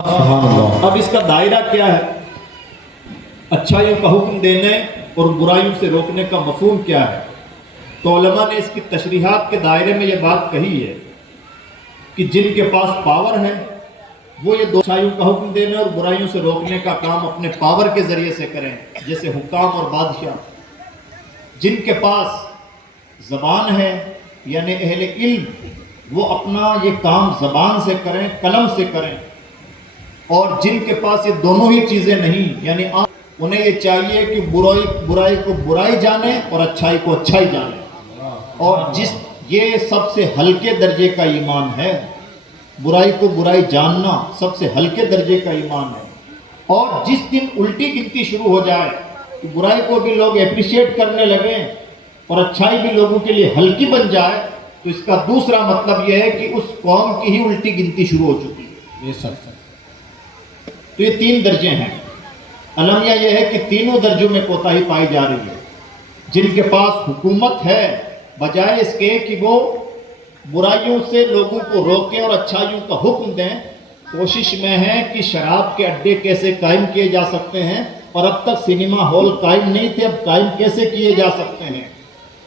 سبحان اللہ۔ اب اس کا دائرہ کیا ہے؟ اچھائیوں کا حکم دینے اور برائیوں سے روکنے کا مفہوم کیا ہے؟ تو علماء نے اس کی تشریحات کے دائرے میں یہ بات کہی ہے کہ جن کے پاس پاور ہے وہ یہ دو اچھائیوں کا حکم دینے اور برائیوں سے روکنے کا کام اپنے پاور کے ذریعے سے کریں، جیسے حکام اور بادشاہ۔ جن کے پاس زبان ہے یعنی اہل علم، وہ اپنا یہ کام زبان سے کریں، قلم سے کریں۔ اور جن کے پاس یہ دونوں ہی چیزیں نہیں، یعنی انہیں یہ چاہیے کہ برائی کو برائی جانے اور اچھائی کو اچھائی جانے۔ اور یہ سب سے ہلکے درجے کا ایمان ہے، برائی کو برائی جاننا سب سے ہلکے درجے کا ایمان ہے۔ اور جس دن الٹی گنتی شروع ہو جائے کہ برائی کو بھی لوگ اپریشیٹ کرنے لگیں اور اچھائی بھی لوگوں کے لیے ہلکی بن جائے، تو اس کا دوسرا مطلب یہ ہے کہ اس قوم کی ہی الٹی گنتی شروع ہو چکی ہے۔ یہ سب تو یہ تین درجے ہیں۔ المیہ یہ ہے کہ تینوں درجوں میں کوتاہی پائی جا رہی ہے۔ جن کے پاس حکومت ہے، بجائے اس کے کہ وہ برائیوں سے لوگوں کو روکیں اور اچھائیوں کا حکم دیں، کوشش میں ہے کہ شراب کے اڈے کیسے قائم کیے جا سکتے ہیں، اور اب تک سنیما ہال قائم نہیں تھے، اب قائم کیسے کیے جا سکتے ہیں۔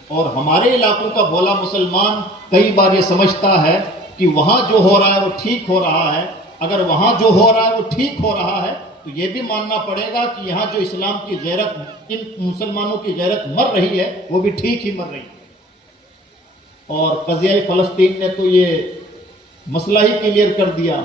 اور ہمارے علاقوں کا بھولا مسلمان کئی بار یہ سمجھتا ہے کہ وہاں جو ہو رہا ہے وہ ٹھیک ہو رہا ہے۔ اگر وہاں جو ہو رہا ہے وہ ٹھیک ہو رہا ہے تو یہ بھی ماننا پڑے گا کہ یہاں جو اسلام کی غیرت، ان مسلمانوں کی غیرت مر رہی ہے، وہ بھی ٹھیک ہی مر رہی ہے۔ اور قضیہ فلسطین نے تو یہ مسئلہ ہی کلیئر کر دیا،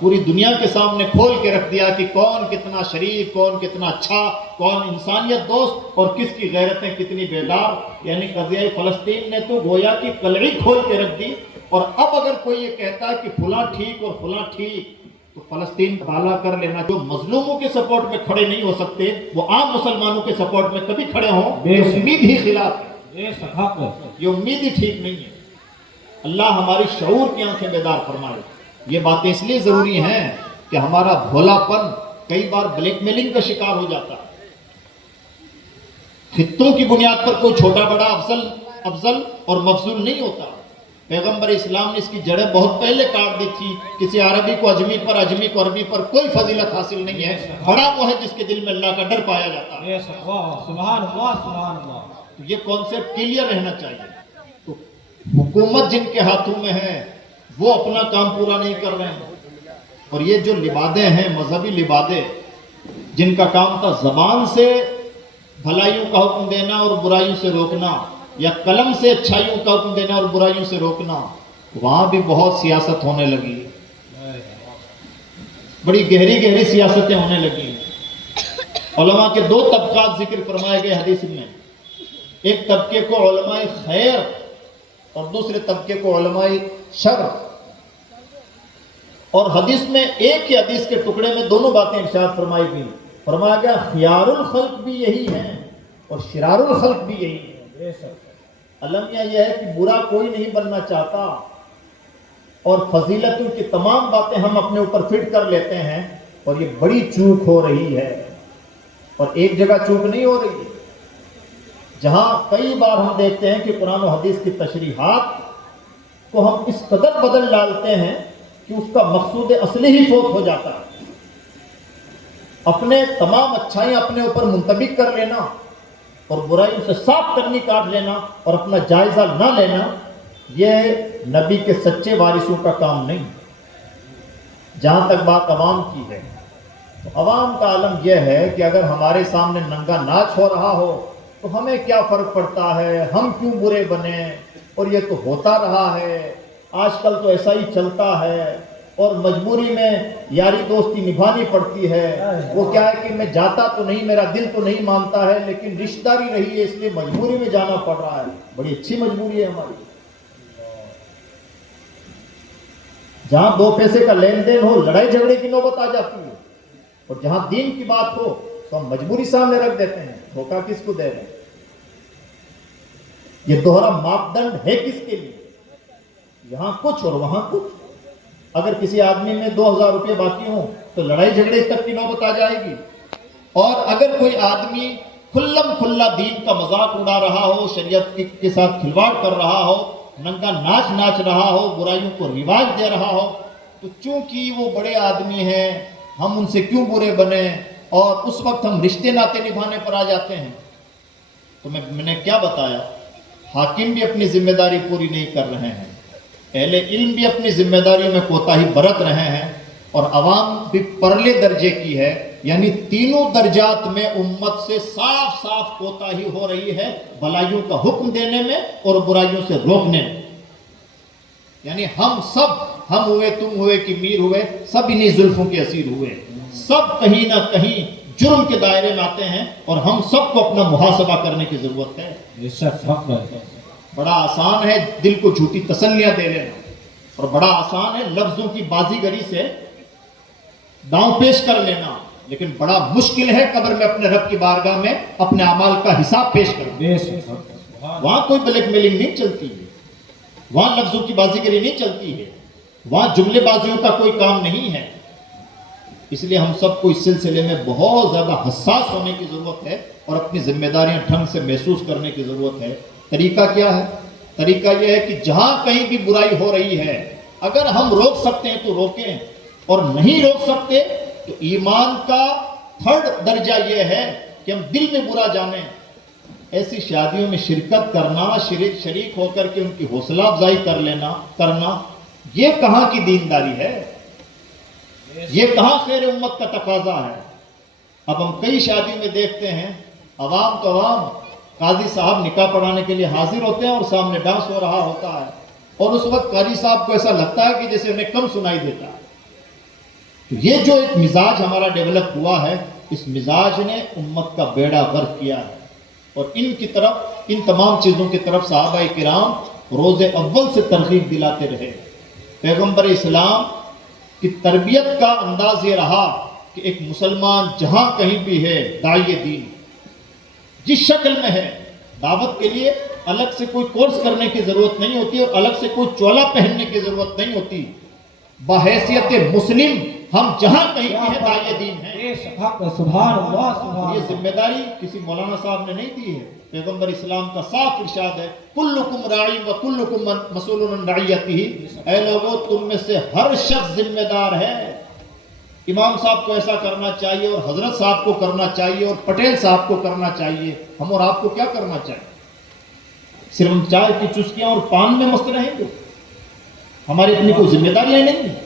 پوری دنیا کے سامنے کھول کے رکھ دیا کہ کون کتنا شریف، کون کتنا اچھا، کون انسانیت دوست اور کس کی غیرتیں کتنی بیدار۔ یعنی قضیہ فلسطین نے تو گویا کی کلڑی کھول کے رکھ دی۔ اور اب اگر کوئی یہ کہتا ہے کہ فلاں ٹھیک اور فلاں ٹھیک، تو فلسطین بالا کر لینا۔ جو مظلوموں کے سپورٹ میں کھڑے نہیں ہو سکتے، وہ عام مسلمانوں کے سپورٹ میں کبھی کھڑے ہوں، یہ امید ہی خلاف ہے، یہ امید ہی ٹھیک نہیں ہے۔ اللہ ہماری شعور کی آنکھیں بیدار فرمائے۔ یہ باتیں اس لیے ضروری ہیں کہ ہمارا بھولا پن کئی بار بلیک میلنگ کا شکار ہو جاتا ہے۔ خطوں کی بنیاد پر کوئی چھوٹا بڑا افضل اور مفضول نہیں ہوتا۔ پیغمبر اسلام نے اس کی جڑیں بہت پہلے کاٹ دی تھی۔ کسی عربی کو اجمی پر، اجمی کو عربی پر کوئی فضیلت حاصل نہیں ہے۔ بڑا وہ ہے جس کے دل میں اللہ کا ڈر پایا جاتا ہے۔ سبحان اللہ، سبحان اللہ۔ تو یہ کانسیپٹ کلیئر رہنا چاہیے۔ تو حکومت جن کے ہاتھوں میں ہے وہ اپنا کام پورا نہیں کر رہے ہیں، اور یہ جو لبادے ہیں، مذہبی لبادے، جن کا کام تھا زبان سے بھلائیوں کا حکم دینا اور برائیوں سے روکنا، یا قلم سے اچھائیوں کا حکم دینا اور برائیوں سے روکنا، وہاں بھی بہت سیاست ہونے لگی، بڑی گہری گہری سیاستیں ہونے لگی۔ علماء کے دو طبقات ذکر فرمائے گئے حدیث میں، ایک طبقے کو علماء خیر اور دوسرے طبقے کو علماء شر۔ اور حدیث میں ایک ہی حدیث کے ٹکڑے میں دونوں باتیں ارشاد فرمائی گئی۔ فرمایا گیا خیار الخلق بھی یہی ہیں اور شرار الخلق بھی یہی ہے۔ المیہ یہ ہے کہ برا کوئی نہیں بننا چاہتا، اور فضیلتوں کی تمام باتیں ہم اپنے اوپر فٹ کر لیتے ہیں، اور یہ بڑی چوک ہو رہی ہے۔ اور ایک جگہ چوک نہیں ہو رہی ہے، جہاں کئی بار ہم دیکھتے ہیں کہ قرآن و حدیث کی تشریحات کو ہم اس قدر بدل ڈالتے ہیں کہ اس کا مقصود اصلی ہی فوت ہو جاتا ہے۔ اپنے تمام اچھائیاں اپنے اوپر منطبق کر لینا اور برائیوں سے صاف کرنی کاٹ لینا اور اپنا جائزہ نہ لینا، یہ نبی کے سچے وارثوں کا کام نہیں۔ جہاں تک بات عوام کی ہے، تو عوام کا عالم یہ ہے کہ اگر ہمارے سامنے ننگا ناچ ہو رہا ہو تو ہمیں کیا فرق پڑتا ہے، ہم کیوں برے بنے، اور یہ تو ہوتا رہا ہے، آج کل تو ایسا ہی چلتا ہے، اور مجبوری میں یاری دوستی نبھانی پڑتی ہے۔ وہ کیا ہے کہ میں جاتا تو نہیں، میرا دل تو نہیں مانتا ہے، لیکن رشتہ داری رہی ہے اس لیے مجبوری میں جانا پڑ رہا ہے۔ بڑی اچھی مجبوری ہے ہماری۔ جہاں دو پیسے کا لین دین ہو، لڑائی جھگڑے کی نوبت آ جاتی ہے، اور جہاں دین کی بات ہو تو ہم مجبوری سامنے رکھ دیتے ہیں۔ دھوکہ کس کو دے رہے ہیں؟ یہ دوہرا ماپدنڈ ہے کس کے لیے؟ یہاں کچھ اور وہاں کچھ۔ اگر کسی آدمی میں 2000 روپے باقی ہوں تو لڑائی جھگڑے تک کی نوبت آ جائے گی، اور اگر کوئی آدمی کھلم کھلا دین کا مذاق اڑا رہا ہو، شریعت کے ساتھ کھلواڑ کر رہا ہو، ننگا ناچ ناچ رہا ہو، برائیوں کو رواج دے رہا ہو، تو چونکہ وہ بڑے آدمی ہیں ہم ان سے کیوں برے بنے، اور اس وقت ہم رشتے ناطے نبھانے پر آ جاتے ہیں۔ تو میں نے کیا بتایا، حاکم بھی اپنی ذمہ داری پوری نہیں کر رہے ہیں، اہل علم بھی اپنی ذمہ داری میں کوتاہی برت رہے ہیں، اور عوام بھی پرلے درجے کی ہے، یعنی تینوں درجات میں امت سے صاف صاف کوتاہی ہو رہی ہے، بھلائیوں کا حکم دینے میں اور برائیوں سے روکنے میں۔ یعنی ہم ہوئے، تم ہوئے کہ میر ہوئے، سب انہی زلفوں کے اسیر ہوئے، سب کہیں نہ کہیں جرم کے دائرے میں آتے ہیں، اور ہم سب کو اپنا محاسبہ کرنے کی ضرورت ہے۔ یہ سب حق ہے۔ بڑا آسان ہے دل کو جھوٹی تسلیاں دے لینا، اور بڑا آسان ہے لفظوں کی بازیگری سے داؤں پیش کر لینا، لیکن بڑا مشکل ہے قبر میں اپنے رب کی بارگاہ میں اپنے اعمال کا حساب پیش کرنا۔ بے شک حق ہے۔ وہاں کوئی بلیک میلنگ نہیں چلتی ہے، وہاں لفظوں کی بازیگری نہیں چلتی ہے، وہاں جملے بازیوں کا کوئی کام نہیں ہے۔ اس لیے ہم سب کو اس سلسلے میں بہت زیادہ حساس ہونے کی ضرورت ہے، اور اپنی ذمہ داریاں ڈھنگ سے محسوس کرنے کی ضرورت ہے۔ طریقہ کیا ہے؟ طریقہ یہ ہے کہ جہاں کہیں بھی برائی ہو رہی ہے، اگر ہم روک سکتے ہیں تو روکیں، اور نہیں روک سکتے تو ایمان کا تھرڈ درجہ یہ ہے کہ ہم دل میں برا جانیں۔ ایسی شادیوں میں شرکت کرنا، شریک ہو کر کے ان کی حوصلہ افزائی کرنا، یہ کہاں کی دینداری ہے؟ یہ کہاں خیر امت کا تقاضا ہے؟ اب ہم کئی شادی میں دیکھتے ہیں، عوام تو عوام، قاضی صاحب نکاح پڑھانے کے لیے حاضر ہوتے ہیں اور سامنے ڈانس ہو رہا ہوتا ہے، اور اس وقت قاضی صاحب کو ایسا لگتا ہے کہ جیسے انہیں کم سنائی دیتا ہے۔ تو یہ جو ایک مزاج ہمارا ڈیولپ ہوا ہے، اس مزاج نے امت کا بیڑا غرق کیا ہے، اور ان تمام چیزوں کی طرف صحابہ کرام روز اول سے ترغیب دلاتے رہے۔ پیغمبر اسلام کی تربیت کا انداز یہ رہا کہ ایک مسلمان جہاں کہیں بھی ہے، داعی دین جس شکل میں ہے، دعوت کے لیے الگ سے کوئی کورس کرنے کی ضرورت نہیں ہوتی، اور الگ سے کوئی چولا پہننے کی ضرورت نہیں ہوتی۔ بحیثیت مسلم ہم جہاں کہیں بھی ہیں داعی دین ہیں۔ بے شک حق ہے۔ سبحان اللہ، سبحان یہ اللہ۔ ذمہ داری کسی مولانا صاحب نے نہیں دی ہے، پیغمبر اسلام کا صاف ارشاد ہے، کلکم راعی و کلکم مسئول عن رعیتہ۔ اے لوگو، تم میں سے ہر شخص ذمہ دار ہے۔ امام صاحب کو ایسا کرنا چاہیے، اور حضرت صاحب کو کرنا چاہیے، اور پٹیل صاحب کو کرنا چاہیے۔ ہم اور آپ کو کیا کرنا چاہیے؟ صرف ہم چائے کی چسکیاں اور پان میں مست رہیں گے؟ ہماری اپنی کوئی ذمہ داریاں نہیں ہیں؟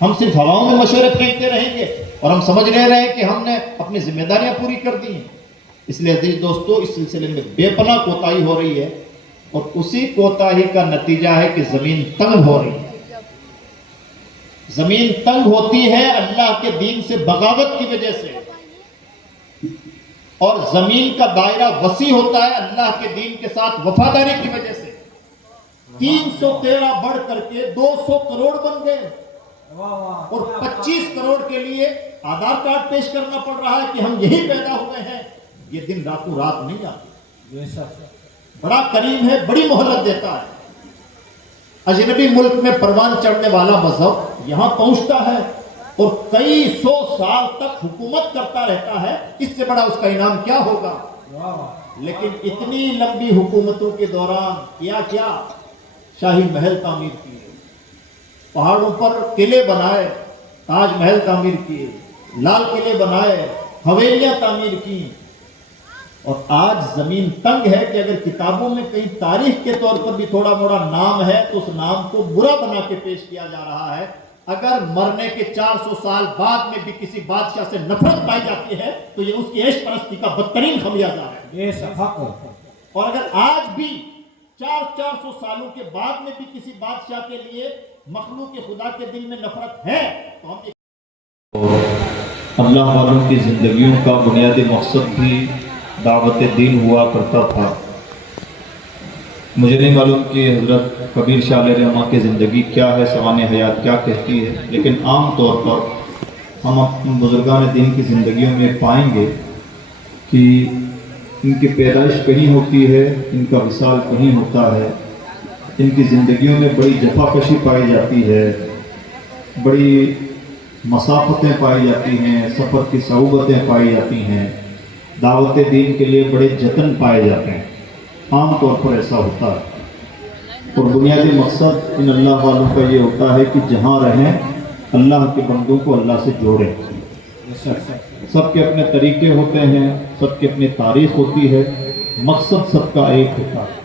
ہم صرف ہواؤں میں مشورے پھینکتے رہیں گے اور ہم سمجھ رہے کہ ہم نے اپنی ذمہ داریاں پوری کر دی ہیں؟ اس لیے عزیز دوستو، اس سلسلے میں بے پناہ کوتاہی ہو رہی ہے، اور اسی کوتاہی کا نتیجہ ہے کہ زمین تنگ ہو رہی ہے۔ زمین تنگ ہوتی ہے اللہ کے دین سے بغاوت کی وجہ سے، اور زمین کا دائرہ وسیع ہوتا ہے اللہ کے دین کے ساتھ وفاداری کی وجہ سے۔ 313 بڑھ کر کے 200 کروڑ بن گئے، اور 25 کروڑ کے لیے آدھار کارڈ پیش کرنا پڑ رہا ہے کہ ہم یہی پیدا ہوئے ہیں۔ یہ دن راتوں رات نہیں آتا، بڑا کریم ہے، بڑی مہلت دیتا ہے۔ اجنبی ملک میں پروان چڑھنے والا مذہب یہاں پہنچتا ہے اور کئی 100 سال تک حکومت کرتا رہتا ہے، اس سے بڑا اس کا انعام کیا ہوگا؟ لیکن اتنی لمبی حکومتوں کے دوران کیا شاہی محل تعمیر کیے، پہاڑوں پر قلعے بنائے، تاج محل تعمیر کیے، لال قلعے بنائے، حویلیاں تعمیر کی، اور آج زمین تنگ ہے کہ اگر کتابوں میں کئی تاریخ کے طور پر بھی تھوڑا موڑا نام ہے تو اس نام کو برا بنا کے پیش کیا جا رہا ہے۔ اگر مرنے کے 400 سال بعد میں بھی کسی بادشاہ سے نفرت پائی جاتی ہے تو یہ اس کی عیش پرستی کا بدترین خمیازہ ہے۔ بے شک حق ہے۔ اور اگر آج بھی 400 سالوں کے بعد میں بھی کسی بادشاہ کے لیے مخلوق خدا کے دل میں نفرت ہے تو ہم اللہ والوں کی زندگیوں کا بنیادی مقصد بھی دعوت دین ہوا کرتا تھا۔ مجھے نہیں معلوم کہ حضرت کبیر شاہ علیہ رحمہ کی زندگی کیا ہے، سوانح حیات کیا کہتی ہے، لیکن عام طور پر ہم اپنے بزرگان دین کی زندگیوں میں پائیں گے کہ ان کی پیدائش کہیں ہوتی ہے، ان کا وصال کہیں ہوتا ہے، ان کی زندگیوں میں بڑی جفاکشی پائی جاتی ہے، بڑی مسافتیں پائی جاتی ہیں، سفر کی صعوبتیں پائی جاتی ہیں، دعوت دین کے لیے بڑے جتن پائے جاتے ہیں، عام طور پر ایسا ہوتا ہے۔ اور بنیادی مقصد ان اللہ والوں کا یہ ہوتا ہے کہ جہاں رہیں اللہ کے بندوں کو اللہ سے جوڑے. سب کے اپنے طریقے ہوتے ہیں, سب کی اپنی تاریخ ہوتی ہے, مقصد سب کا ایک ہوتا ہے.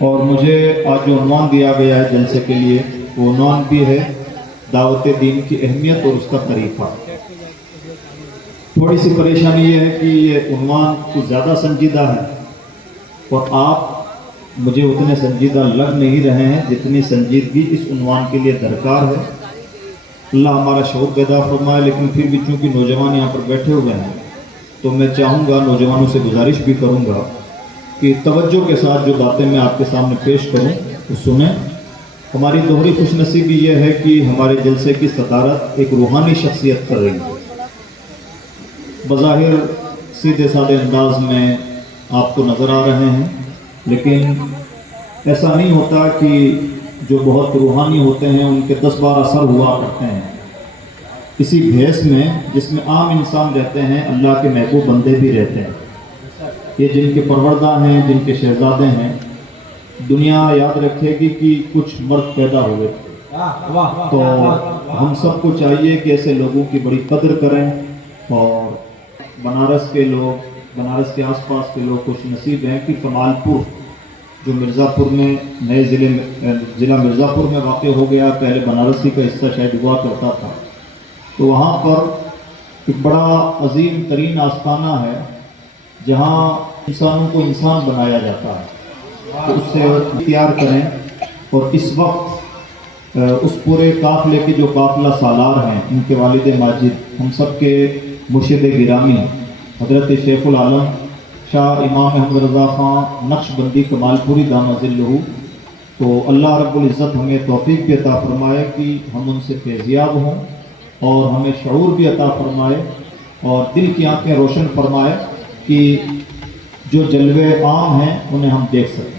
اور مجھے آج جو عنوان دیا گیا ہے جلسے کے لیے, وہ عنوان بھی ہے دعوت دین کی اہمیت اور اس کا طریقہ. تھوڑی سی پریشانی یہ ہے کہ یہ عنوان کچھ زیادہ سنجیدہ ہے اور آپ مجھے اتنے سنجیدہ لگ نہیں رہے ہیں جتنی سنجیدگی اس عنوان کے لیے درکار ہے. اللہ ہمارا شعور پیدا فرمائے. لیکن پھر بھی چونکہ نوجوان یہاں پر بیٹھے ہوئے ہیں تو میں چاہوں گا, نوجوانوں سے گزارش بھی کروں گا کہ توجہ کے ساتھ جو باتیں میں آپ کے سامنے پیش کروں وہ سنیں. ہماری دوہری خوش نصیبی یہ ہے کہ ہمارے جلسے کی صدارت ایک روحانی شخصیت کر رہی ہے. بظاہر سیدھے سادے انداز میں آپ کو نظر آ رہے ہیں, لیکن ایسا نہیں ہوتا کہ جو بہت روحانی ہوتے ہیں ان کے 10-12 اثر ہوا کرتے ہیں. اسی بھیس میں جس میں عام انسان رہتے ہیں, اللہ کے محبوب بندے بھی رہتے ہیں. یہ جن کے پروردہ ہیں, جن کے شہزادے ہیں. دنیا یاد رکھے گی کہ کچھ مرد پیدا ہوئے, تو ہم سب کو چاہیے کہ ایسے لوگوں کی بڑی قدر کریں. اور بنارس کے لوگ, بنارس کے آس پاس کے لوگ خوش نصیب ہیں کہ کمال پور جو مرزا پور میں نئے ضلع مرزا پور میں واقع ہو گیا, پہلے بنارسی کا حصہ شاید ہوا کرتا تھا, تو وہاں پر ایک بڑا عظیم ترین آستانہ ہے جہاں انسانوں کو انسان بنایا جاتا ہے. تو اس سے اختیار کریں. اور اس وقت اس پورے قافلے کے جو قافلہ سالار ہیں, ان کے والد ماجد, ہم سب کے مرشد گرامی حضرت شیخ العالم شاہ امام احمد رضا خان نقش بندی کمال پوری دامہ ذلہ, تو اللہ رب العزت ہمیں توفیق بھی عطا فرمائے کہ ہم ان سے فیضیاب ہوں, اور ہمیں شعور بھی عطا فرمائے اور دل کی آنکھیں روشن فرمائے کہ جو جلوے عام ہیں انہیں ہم دیکھ سکیں.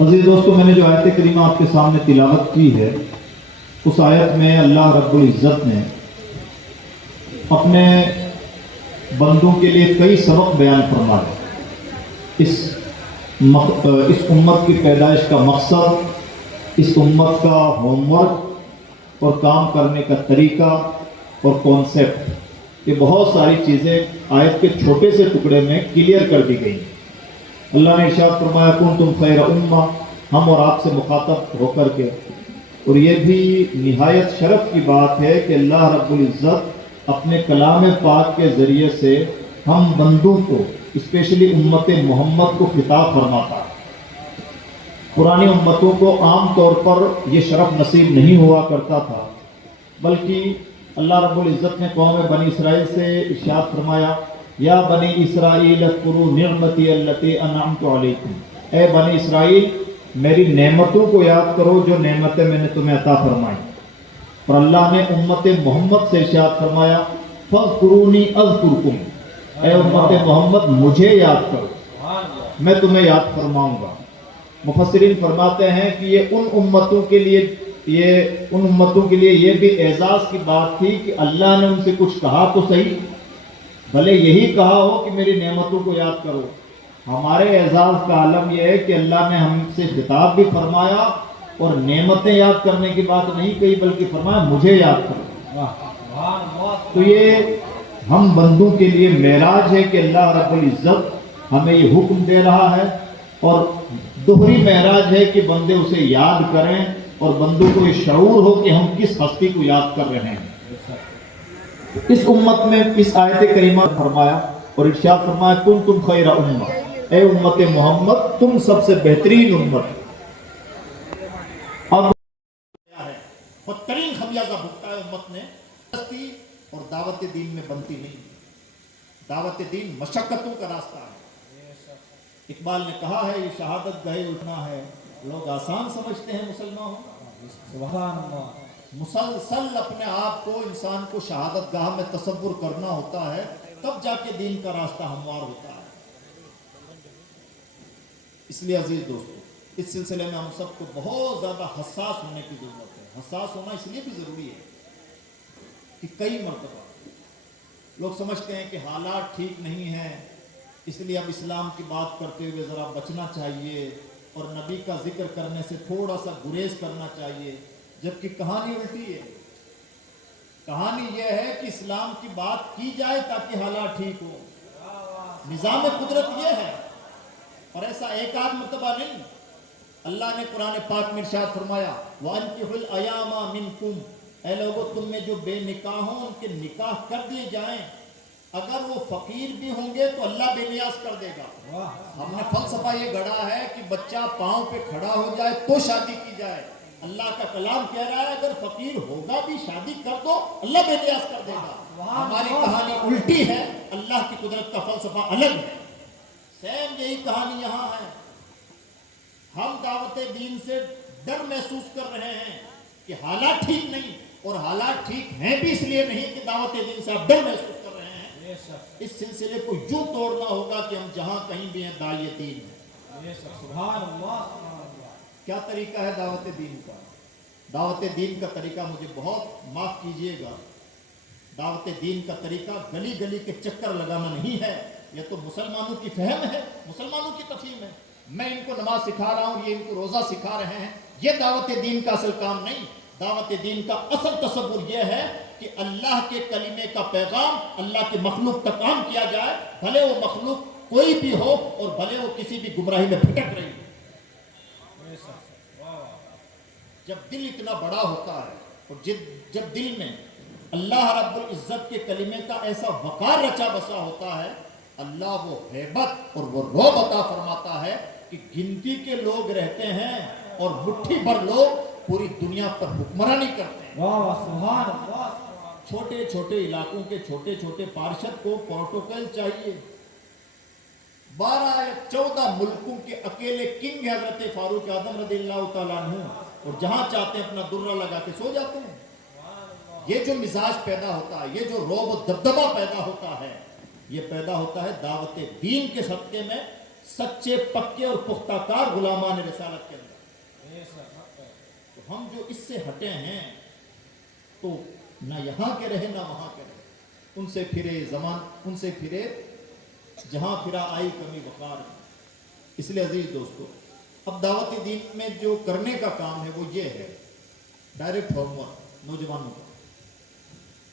عزیز دوستو, میں نے جو آیت کریمہ آپ کے سامنے تلاوت کی ہے, اس آیت میں اللہ رب العزت نے اپنے بندوں کے لیے کئی سبق بیان فرمائے. اس امت کی پیدائش کا مقصد, اس امت کا ہوم ورک اور کام کرنے کا طریقہ اور کانسیپٹ, یہ بہت ساری چیزیں آیت کے چھوٹے سے ٹکڑے میں کلیئر کر دی گئی. اللہ نے ارشاد فرمایا کنتم خیر امہ, ہم اور آپ سے مخاطب ہو کر کے. اور یہ بھی نہایت شرف کی بات ہے کہ اللہ رب العزت اپنے کلام پاک کے ذریعے سے ہم بندوں کو, اسپیشلی امت محمد کو خطاب فرماتا ہے. پرانی امتوں کو عام طور پر یہ شرف نصیب نہیں ہوا کرتا تھا, بلکہ اللہ رب العزت نے قوم بنی اسرائیل سے ارشاد فرمایا یا بنی اسرائیل اذکروا نعمتی التی انعمت علیکم, اے بنی اسرائیل میری نعمتوں کو یاد کرو جو نعمتیں میں نے تمہیں عطا فرمائی. اور اللہ نے امت محمد سے ارشاد فرمایا فاذکرونی اذکرکم, اے امت محمد مجھے یاد کرو میں تمہیں یاد فرماؤں گا. مفسرین فرماتے ہیں کہ یہ ان امتوں کے لیے یہ بھی اعزاز کی بات تھی کہ اللہ نے ان سے کچھ کہا تو صحیح, بھلے یہی کہا ہو کہ میری نعمتوں کو یاد کرو. ہمارے اعزاز کا عالم یہ ہے کہ اللہ نے ہم سے خطاب بھی فرمایا اور نعمتیں یاد کرنے کی بات نہیں کہی, بلکہ فرمایا مجھے یاد کرو. تو یہ ہم بندوں کے لیے معراج ہے کہ اللہ رب العزت ہمیں یہ حکم دے رہا ہے, اور دوہری معراج ہے کہ بندے اسے یاد کریں اور بندوں کو یہ شعور ہو کہ ہم کس ہستی کو یاد کر رہے ہیں. اس امت میں اس آیت کریمہ فرمایا اور ارشاد فرمایا کنتم خیر امہ, اے امت محمد تم سب سے بہترین امت. اب بدترین خمیازہ بھگتا ہے امت نے, اور دعوت دین میں بنتی نہیں. دعوت دین مشقتوں کا راستہ ہے. اقبال نے کہا ہے یہ شہادت گاہ اٹھنا ہے, لوگ آسان سمجھتے ہیں مسلمان ہو. سبحان اللہ. مسلسل اپنے آپ کو انسان کو شہادت گاہ میں تصور کرنا ہوتا ہے, تب جا کے دین کا راستہ ہموار ہوتا ہے. اس لیے عزیز دوستو, اس سلسلے میں ہم سب کو بہت زیادہ حساس ہونے کی ضرورت ہے. حساس ہونا اس لیے بھی ضروری ہے کہ کئی مرتبہ لوگ سمجھتے ہیں کہ حالات ٹھیک نہیں ہیں, اس لیے اب اسلام کی بات کرتے ہوئے ذرا بچنا چاہیے اور نبی کا ذکر کرنے سے تھوڑا سا گریز کرنا چاہیے. جبکہ کہانی الٹی ہے. کہانی یہ ہے کہ اسلام کی بات کی جائے تاکہ حالات ٹھیک ہو. نظام قدرت یہ ہے، اور ایسا ایک آدھ مرتبہ نہیں. اللہ نے قرآن پاک میں ارشاد فرمایا وَأَنكِحُوا الْأَيَامَ مِنكُمْ، اے لوگو تم میں جو بے نکاح ہوں ان کے نکاح کر دیے جائیں. اگر وہ فقیر بھی ہوں گے تو اللہ بے نیاز کر دے گا. ہم نے فلسفہ یہ گڑھا ہے کہ بچہ پاؤں پہ کھڑا ہو جائے تو شادی کی جائے. اللہ کا کلام کہہ رہا ہے اگر فقیر ہوگا بھی شادی کر دو اللہ بے نیاز کر دے گا. ہماری کہانی الٹی ہے، اللہ کی قدرت کا فلسفہ الگ ہے. سیم یہی کہانی یہاں ہے. ہم دعوت دین سے ڈر محسوس کر رہے ہیں کہ حالات ٹھیک نہیں، اور حالات ٹھیک ہیں بھی اس لیے نہیں کہ دعوت دین سے آپ ڈر محسوس کر رہے ہیں. اس سلسلے کو یوں توڑنا ہوگا کہ ہم جہاں کہیں بھی ہیں داعی دین ہیں. سبحان اللہ سبحان اللہ. کیا طریقہ ہے دعوت دین کا؟ دعوت دین کا طریقہ مجھے بہت معاف کیجئے گا، دعوت دین کا طریقہ گلی گلی کے چکر لگانا نہیں ہے. یہ تو مسلمانوں کی فہم ہے، مسلمانوں کی تفہیم ہے. میں ان کو نماز سکھا رہا ہوں، یہ ان کو روزہ سکھا رہے ہیں. یہ دعوت دین کا اصل کام نہیں. دعوت دین کا اصل تصور یہ ہے کہ اللہ کے کلمے کا پیغام اللہ کی مخلوق تک عام کیا جائے، بھلے وہ مخلوق کوئی بھی ہو اور بھلے وہ کسی بھی گمراہی میں بھٹک رہی ہو. جب دل اتنا بڑا ہوتا ہے اور جب دل میں اللہ رب العزت کے کلمے کا ایسا وقار رچا بسا ہوتا ہے، اللہ وہ ہیبت اور وہ رعب عطا فرماتا ہے کہ گنتی کے لوگ رہتے ہیں اور مٹھی بھر لوگ پوری دنیا پر حکمرانی کرتے ہیں. سبحان اللہ. چھوٹے چھوٹے علاقوں کے چھوٹے چھوٹے پارشد کو پروٹوکول چاہیے. 12 یا 14 ملکوں کے اکیلے کنگ حضرت فاروق اعظم رضی اللہ تعالیٰ عنہ، اور جہاں چاہتے ہیں اپنا درہ لگا کے سو جاتے ہیں. یہ جو مزاج پیدا ہوتا ہے، یہ جو رعب و دبدبہ پیدا ہوتا ہے، یہ پیدا ہوتا ہے دعوت دین کے صدقے میں سچے پکے اور پختہ کار غلامان رسالت کے اندر. تو ہم جو اس سے ہٹے ہیں تو نہ یہاں کے رہے نہ وہاں کے رہے. ان سے پھرے زمان، ان سے پھرے جہاں پھرا آئی کمی وقار. اس لیے عزیز دوستو، اب دعوت دین میں جو کرنے کا کام ہے وہ یہ ہے ڈائریکٹ ہوم ورک نوجوانوں کا.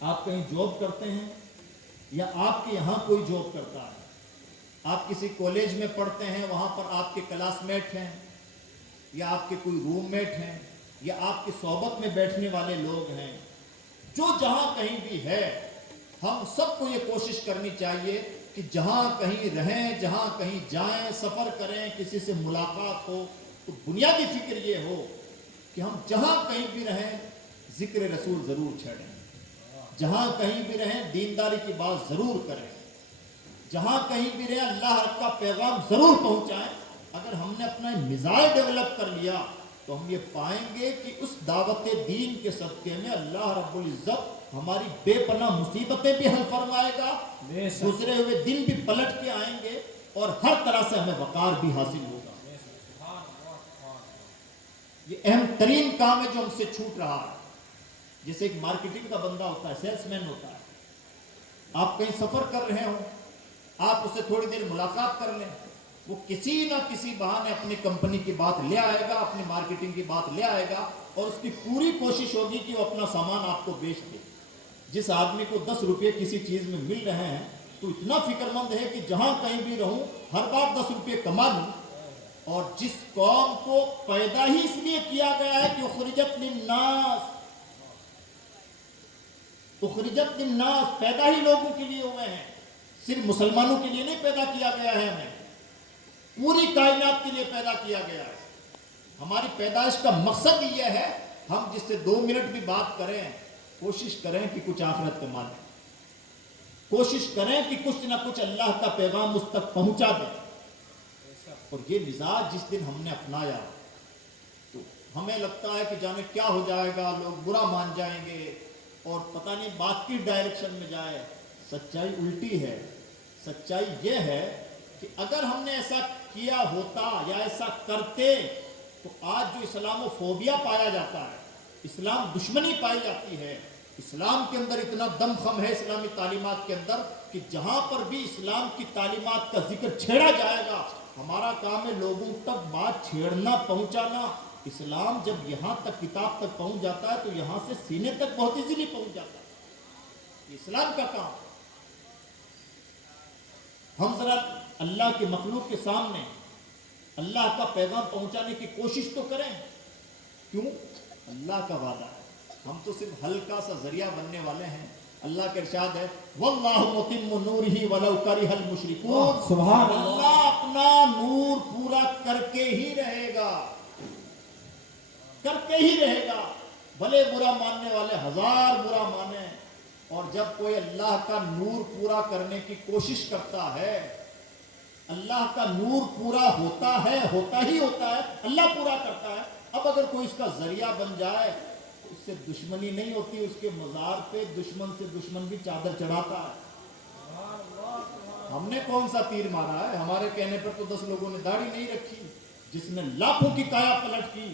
آپ کہیں جاب کرتے ہیں یا آپ کے یہاں کوئی جاب کرتا ہے، آپ کسی کالج میں پڑھتے ہیں، وہاں پر آپ کے کلاس میٹ ہیں یا آپ کے کوئی روم میٹ ہیں یا آپ کی صحبت میں بیٹھنے والے لوگ ہیں، جو جہاں کہیں بھی ہے، ہم سب کو یہ کوشش کرنی چاہیے کہ جہاں کہیں رہیں، جہاں کہیں جائیں، سفر کریں، کسی سے ملاقات ہو تو بنیادی فکر یہ ہو کہ ہم جہاں کہیں بھی رہیں ذکر رسول ضرور چھیڑیں. جہاں کہیں بھی رہیں دینداری کی بات ضرور کریں. جہاں کہیں بھی رہیں اللہ کا پیغام ضرور پہنچائیں. اگر ہم نے اپنا مزاج ڈیولپ کر لیا تو ہم یہ پائیں گے کہ اس دعوت دین کے صدقے میں اللہ رب العزت ہماری بے پناہ مصیبتیں بھی حل فرمائے گا، گزرے ہوئے دن بھی پلٹ کے آئیں گے، اور ہر طرح سے ہمیں وقار بھی حاصل ہوگا. یہ اہم ترین کام ہے جو ہم سے چھوٹ رہا ہے. جیسے ایک مارکیٹنگ کا بندہ ہوتا ہے، سیلس مین ہوتا ہے. آپ کہیں سفر کر رہے ہوں، آپ اسے تھوڑی دیر ملاقات کر لیں، وہ کسی نہ کسی بہانے اپنی کمپنی کی بات لے آئے گا، اپنی مارکیٹنگ کی بات لے آئے گا، اور اس کی پوری کوشش ہوگی کہ وہ اپنا سامان آپ کو بیچ دے. جس آدمی کو 10 روپے کسی چیز میں مل رہے ہیں تو اتنا فکر مند ہے کہ جہاں کہیں بھی رہوں ہر بار 10 روپے کما لوں. اور جس قوم کو پیدا ہی اس لیے کیا گیا ہے کہ اخرجت للناس، اخرجت للناس، پیدا ہی لوگوں کے لیے ہوئے ہیں، صرف مسلمانوں کے لیے نہیں پیدا کیا گیا ہے، ہمیں پوری کائنات کے لیے پیدا کیا گیا ہے. ہماری پیدائش کا مقصد ہی یہ ہے ہم جس سے 2 منٹ بھی بات کریں کوشش کریں کہ کچھ آخرت کمائیں، کوشش کریں کہ کچھ نہ کچھ اللہ کا پیغام اس تک پہنچا دیں. اور یہ مزاج جس دن ہم نے اپنایا تو ہمیں لگتا ہے کہ جانے کیا ہو جائے گا، لوگ برا مان جائیں گے اور پتہ نہیں بات کی ڈائریکشن میں جائے. سچائی الٹی ہے. سچائی یہ ہے کہ اگر ہم نے ایسا کیا ہوتا یا ایسا کرتے تو آج جو اسلام و فوبیا پایا جاتا ہے، اسلام دشمنی پائی جاتی ہے، اسلام کے اندر اتنا دم خم ہے اسلامی تعلیمات کے اندر کہ جہاں پر بھی اسلام کی تعلیمات کا ذکر چھیڑا جائے گا ہمارا کام ہے لوگوں تک بات چھیڑنا، پہنچانا. اسلام جب یہاں تک کتاب تک پہنچ جاتا ہے تو یہاں سے سینے تک بہت ایزیلی پہنچ جاتا ہے. اسلام کا کام. ہم ذرا اللہ کے مخلوق کے سامنے اللہ کا پیغام پہنچانے کی کوشش تو کریں. کیوں؟ اللہ کا وعدہ ہے. ہم تو صرف ہلکا سا ذریعہ بننے والے ہیں. اللہ کا ارشاد ہے واللہ متم نورہ ولو کرہ المشرکون. سبحان اللہ. اللہ اپنا نور پورا کر کے ہی رہے گا, کر کے ہی رہے گا, بھلے برا ماننے والے ہزار برا مانیں. اور جب کوئی اللہ کا نور پورا کرنے کی کوشش کرتا ہے, اللہ کا نور پورا ہوتا ہے, ہوتا ہی ہوتا ہے, اللہ پورا کرتا ہے. اب اگر کوئی اس کا ذریعہ بن جائے تو اس سے دشمنی نہیں ہوتی, اس کے مزار پہ دشمن سے دشمن بھی چادر چڑھاتا ہے. ہم نے کون سا تیر مارا ہے؟ ہمارے کہنے پر تو 10 لوگوں نے داڑھی نہیں رکھی. جس نے لاکھوں کی کایا پلٹ کی,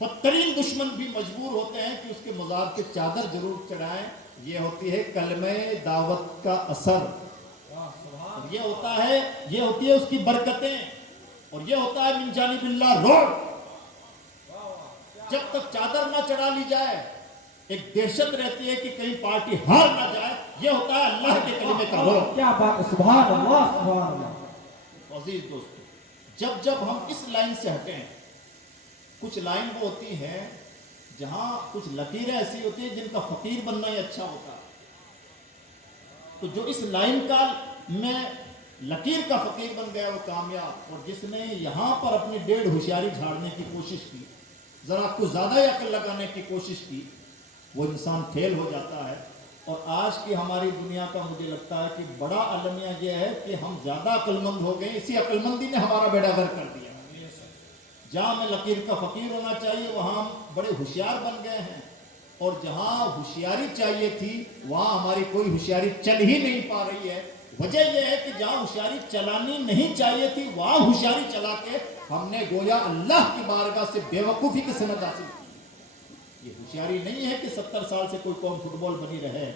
بدترین دشمن بھی مجبور ہوتے ہیں کہ اس کے مزار پہ چادر ضرور چڑھائیں. یہ ہوتی ہے کلمہ دعوت کا اثر, یہ ہوتی ہے اس کی برکتیں, اور یہ ہوتا ہے من جانب اللہ روح. جب تک چادر نہ چڑھا لی جائے ایک دہشت رہتی ہے کہ کہیں پارٹی ہار نہ جائے. یہ ہوتا ہے اللہ کے کلمے کا روح. کیا بات, سبحان اللہ سبحان اللہ. عزیز دوستو, جب ہم اس لائن سے ہٹیں, کچھ لائن وہ ہوتی ہیں جہاں کچھ لکیریں ایسی ہوتی ہیں جن کا فقیر بننا ہی اچھا ہوتا ہے. تو جو اس لائن کا میں لکیر کا فقیر بن گیا وہ کامیاب, اور جس نے یہاں پر اپنی 1.5 ہوشیاری جھاڑنے کی کوشش کی, ذرا کچھ زیادہ ہی عقل لگانے کی کوشش کی, وہ انسان فیل ہو جاتا ہے. اور آج کی ہماری دنیا کا مجھے لگتا ہے کہ بڑا المیہ یہ ہے کہ ہم زیادہ عقل مند ہو گئے. اسی عقل مندی نے ہمارا بیڑا غرق کر دیا. جہاں ہمیں لکیر کا فقیر ہونا چاہیے وہاں ہم بڑے ہوشیار بن گئے ہیں, اور جہاں ہوشیاری چاہیے تھی وہاں ہماری کوئی ہوشیاری چل ہی نہیں پا رہی ہے. وجہ یہ ہے کہ جہاں ہوشیاری چلانی نہیں چاہیے تھی وہاں ہوشیاری چلا کے ہم نے گویا اللہ کی بارگاہ سے بے وقوفی کی سند حاصل کی. یہ ہوشیاری نہیں ہے کہ 70 سال سے کوئی قوم فٹ بال بنی رہے,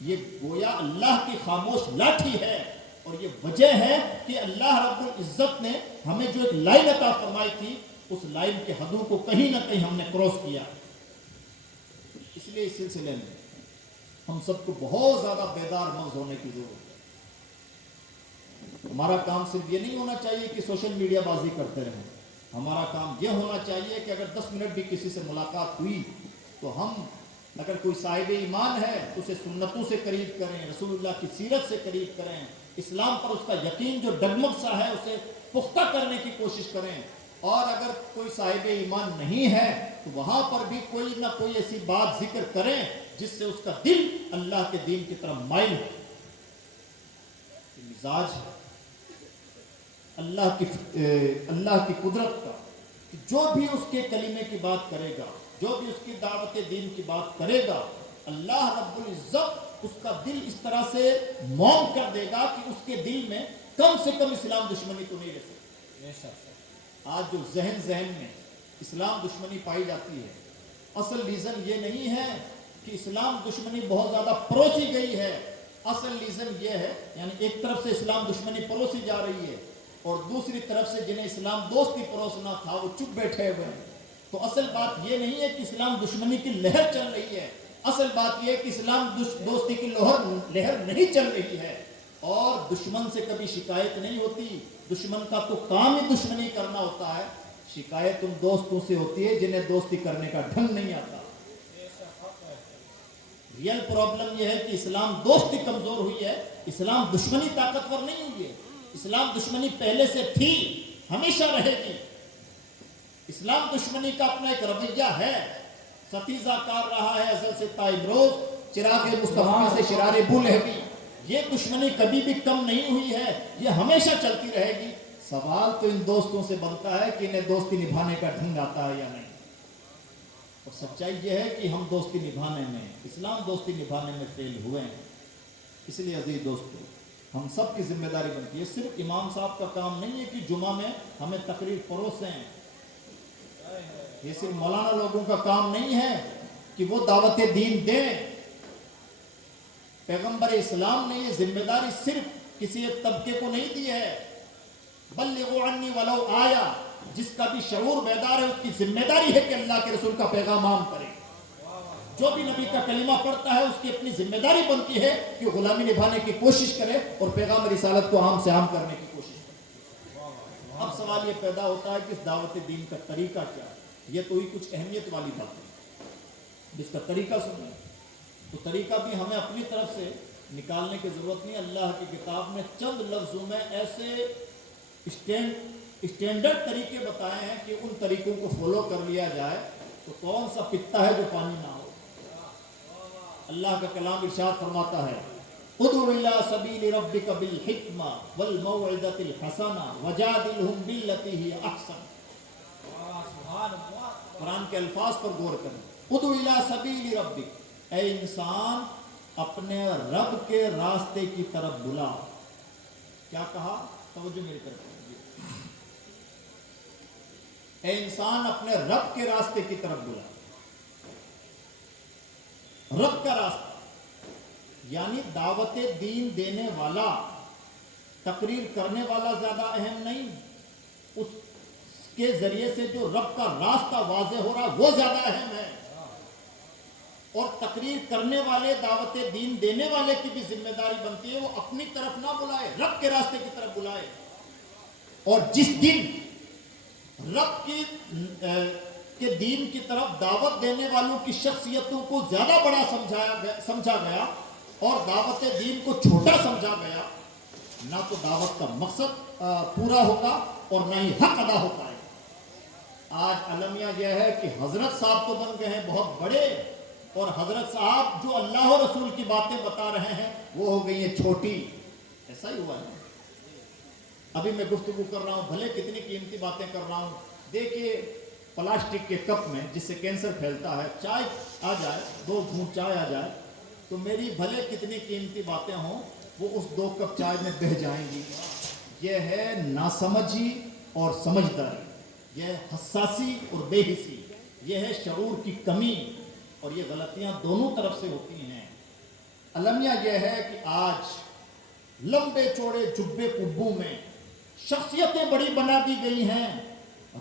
یہ گویا اللہ کی خاموش لاٹھی ہے. اور یہ وجہ ہے کہ اللہ رب العزت نے ہمیں جو ایک لائن عطا فرمائی تھی اس لائن کے حدوں کو کہیں نہ کہیں ہم نے کراس کیا. اس لیے اس سلسلے میں ہم سب کو بہت زیادہ بیدار مغز ہونے کی ضرورت ہے. ہمارا کام صرف یہ نہیں ہونا چاہیے کہ سوشل میڈیا بازی کرتے رہیں. ہمارا کام یہ ہونا چاہیے کہ اگر 10 منٹ بھی کسی سے ملاقات ہوئی تو ہم, اگر کوئی صاحب ایمان ہے تو اسے سنتوں سے قریب کریں, رسول اللہ کی سیرت سے قریب کریں, اسلام پر اس کا یقین جو ڈگمگ سا ہے اسے پختہ کرنے کی کوشش کریں. اور اگر کوئی صاحب ایمان نہیں ہے تو وہاں پر بھی کوئی نہ کوئی ایسی بات ذکر کریں جس سے اس کا دل اللہ کے دین کی طرف مائل ہو. مزاج ہے اللہ کی قدرت کا کہ جو بھی اس کے کلمے کی بات کرے گا, جو بھی اس کی دعوت دین کی بات کرے گا, اللہ رب العزت اس کا دل اس طرح سے موم کر دے گا کہ اس کے دل میں کم سے کم اسلام دشمنی تو نہیں رہ سکتی. آج جو ذہن میں اسلام دشمنی پائی جاتی ہے, اصل ریزن یہ نہیں ہے کہ اسلام دشمنی بہت زیادہ پروسی گئی ہے. اصل ریزن یہ ہے, یعنی ایک طرف سے اسلام دشمنی پروسی جا رہی ہے اور دوسری طرف سے جنہیں اسلام دوستی پروسنا تھا وہ چپ بیٹھے ہوئے ہیں. تو اصل بات یہ نہیں ہے کہ اسلام دشمنی کی لہر چل رہی ہے, اصل بات یہ ہے کہ اسلام دوستی کی لہر نہیں چل رہی ہے. اور دشمن سے کبھی شکایت نہیں ہوتی, دشمن کا تو کام ہی دشمنی کرنا ہوتا ہے. شکایت ان دوستوں سے ہوتی ہے جنہیں دوستی کرنے کا ڈھنگ نہیں آتا. ریئل پرابلم یہ ہے کہ اسلام دوستی کمزور ہوئی ہے, اسلام دشمنی طاقتور نہیں ہوئی ہے. اسلام دشمنی پہلے سے تھی, ہمیشہ رہے گی. اسلام دشمنی کا اپنا ایک رویہ ہے, ستیزہ کار رہا ہے ازل سے تا امروز, چراغ مصطفی سے شرار بولہبی. یہ دشمنی کبھی بھی کم نہیں ہوئی ہے, یہ ہمیشہ چلتی رہے گی. سوال تو ان دوستوں سے بنتا ہے کہ انہیں دوستی نبھانے کا ڈھنگ آتا ہے یا نہیں. اور سچائی یہ ہے کہ ہم دوستی نبھانے میں, اسلام دوستی نبھانے میں فیل ہوئے ہیں. اس لیے عزیز دوستو, ہم سب کی ذمہ داری بنتی ہے. صرف امام صاحب کا کام نہیں ہے کہ جمعہ میں ہمیں تقریر پروسیں, یہ صرف مولانا لوگوں کا کام نہیں ہے کہ وہ دعوت دین دیں. پیغمبر اسلام نے یہ ذمہ داری صرف کسی ایک طبقے کو نہیں دی ہے. بلغوا عنی ولو آیا, جس کا بھی شعور بیدار ہے اس کی ذمہ داری ہے کہ اللہ کے رسول کا پیغام عام کرے. جو بھی نبی کا کلمہ پڑھتا ہے اس کی اپنی ذمہ داری بنتی ہے کہ غلامی نبھانے کی کوشش کرے اور پیغام رسالت کو عام سے عام کرنے کی کوشش کرے. اب سوال یہ پیدا ہوتا ہے کہ اس دعوت دین کا طریقہ کیا ہے. یہ تو ہی کچھ اہمیت والی بات ہے جس کا طریقہ سنیں تو طریقہ بھی ہمیں اپنی طرف سے نکالنے کی ضرورت نہیں. اللہ کی کتاب میں چند لفظوں میں ایسے اسٹینڈرڈ طریقے بتائے ہیں کہ ان طریقوں کو فالو کر لیا جائے تو کون سا پتا ہے جو پانی نہ ہو. اللہ کا کلام ارشاد فرماتا ہے ادع الی سبیل ربک بالحکمہ والموعظۃ الحسنہ وجادلہم باللتی ہی احسن. قرآن کے الفاظ پر غور کریں. ادع الی سبیل ربک، اے انسان اپنے رب کے راستے کی طرف بلا. کیا کہا؟ توجہ میری طرف. اے انسان اپنے رب کے راستے کی طرف بلا. رب کا راستہ یعنی دعوت دین دینے والا، تقریر کرنے والا زیادہ اہم نہیں، اس کے ذریعے سے جو رب کا راستہ واضح ہو رہا وہ زیادہ اہم ہے. اور تقریر کرنے والے، دعوت دین دینے والے کی بھی ذمہ داری بنتی ہے وہ اپنی طرف نہ بلائے، رب کے راستے کی طرف بلائے. اور جس دن رب کے دین کی طرف دعوت دینے والوں کی شخصیتوں کو زیادہ بڑا سمجھا گیا اور دعوت دین کو چھوٹا سمجھا گیا، نہ تو دعوت کا مقصد پورا ہوگا اور نہ ہی حق ادا ہو پائے. آج المیہ یہ ہے کہ حضرت صاحب تو بن گئے ہیں بہت بڑے، اور حضرت صاحب جو اللہ و رسول کی باتیں بتا رہے ہیں وہ ہو گئی ہیں چھوٹی. ایسا ہی ہوا ہے. ابھی میں گفتگو کر رہا ہوں، بھلے کتنی قیمتی باتیں کر رہا ہوں. دیکھیے پلاسٹک کے کپ میں جس سے کینسر پھیلتا ہے، چائے آ جائے، 2 گھونٹ چائے آ جائے تو میری بھلے کتنی قیمتی باتیں ہوں وہ اس 2 کپ چائے میں بہہ جائیں گی. یہ ہے ناسمجھی اور سمجھداری، یہ حساسی اور بے حسی، یہ ہے شعور کی کمی، اور یہ غلطیاں دونوں طرف سے ہوتی ہیں. المیہ یہ ہے کہ آج لمبے چوڑے جبے کبو میں شخصیتیں بڑی بنا دی گئی ہیں.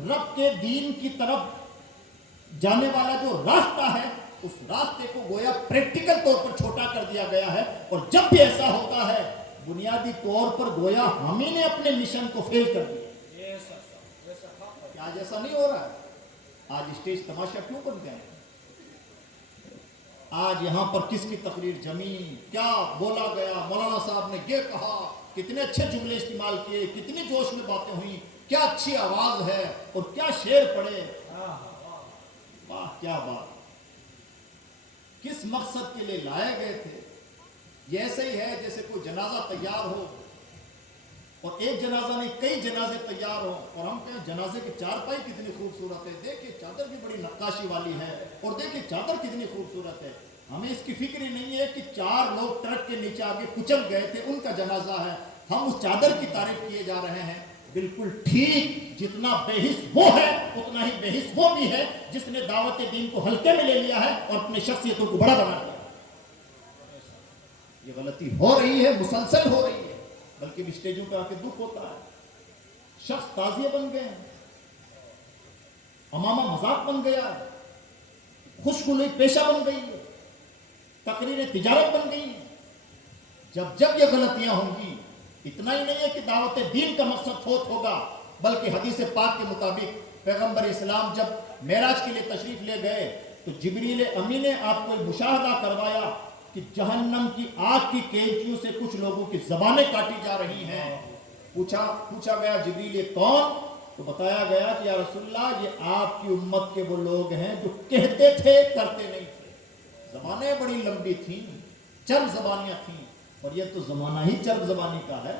رب کے دین کی طرف جانے والا جو راستہ ہے اس راستے کو گویا پریکٹیکل طور پر چھوٹا کر دیا گیا ہے. اور جب بھی ایسا ہوتا ہے بنیادی طور پر گویا ہم ہی نے اپنے مشن کو فیل کر دیا. کیا آج ایسا نہیں ہو رہا ہے؟ آج اسٹیج تماشا کیوں بن گئے ہیں؟ آج یہاں پر کس کی تقریر جمی، کیا بولا گیا، مولانا صاحب نے یہ کہا، کتنے اچھے جملے استعمال کیے، کتنی جوش میں باتیں ہوئیں، کیا اچھی آواز ہے اور کیا شعر پڑے. واہ کیا بات، کس مقصد کے لیے لائے گئے تھے. یہ ایسے ہی ہے جیسے کوئی جنازہ تیار ہو اور ایک جنازہ نہیں کئی جنازے تیار ہوں اور ہم کہیں جنازے کی چارپائی کتنی خوبصورت ہے، دیکھیں چادر بھی بڑی نقاشی والی ہے اور دیکھیں چادر کتنی خوبصورت ہے. ہمیں اس کی فکر ہی نہیں ہے کہ 4 لوگ ٹرک کے نیچے آگے کچل گئے تھے، ان کا جنازہ ہے، ہم اس چادر کی تعریف کیے جا رہے ہیں. بالکل ٹھیک، جتنا بے حس وہ ہے اتنا ہی بے حس وہ بھی ہے جس نے دعوت دین کو ہلکے میں لے لیا ہے اور اپنی شخصیتوں کو بڑا بنا دیا. یہ غلطی ہو رہی ہے، مسلسل ہو رہی ہے، بلکہ اسٹیجوں پہ آ کے دکھ ہوتا ہے. شخص تازیہ بن گئے ہیں، امامہ مذاق بن گیا ہے، خوشگوئی پیشہ بن گئی ہے، تقریر تجارت بن گئی ہے. جب یہ غلطیاں ہوں گی، اتنا ہی نہیں ہے کہ دعوت دین کا مقصد فوت ہوگا، بلکہ حدیث پاک کے مطابق پیغمبر اسلام جب معراج کے لیے تشریف لے گئے تو جبریل امین نے آپ کو ایک مشاہدہ کروایا کہ جہنم کی آگ کی کینچیوں سے کچھ لوگوں کی زبانیں کاٹی جا رہی ہیں. پوچھا گیا جبریل یہ کون؟ تو بتایا گیا کہ یا رسول اللہ یہ آپ کی امت کے وہ لوگ ہیں جو کہتے تھے کرتے نہیں تھے. زبانیں بڑی لمبی تھیں، چرب زبانیاں تھیں، اور یہ تو زمانہ ہی چرب زبانی کا ہے.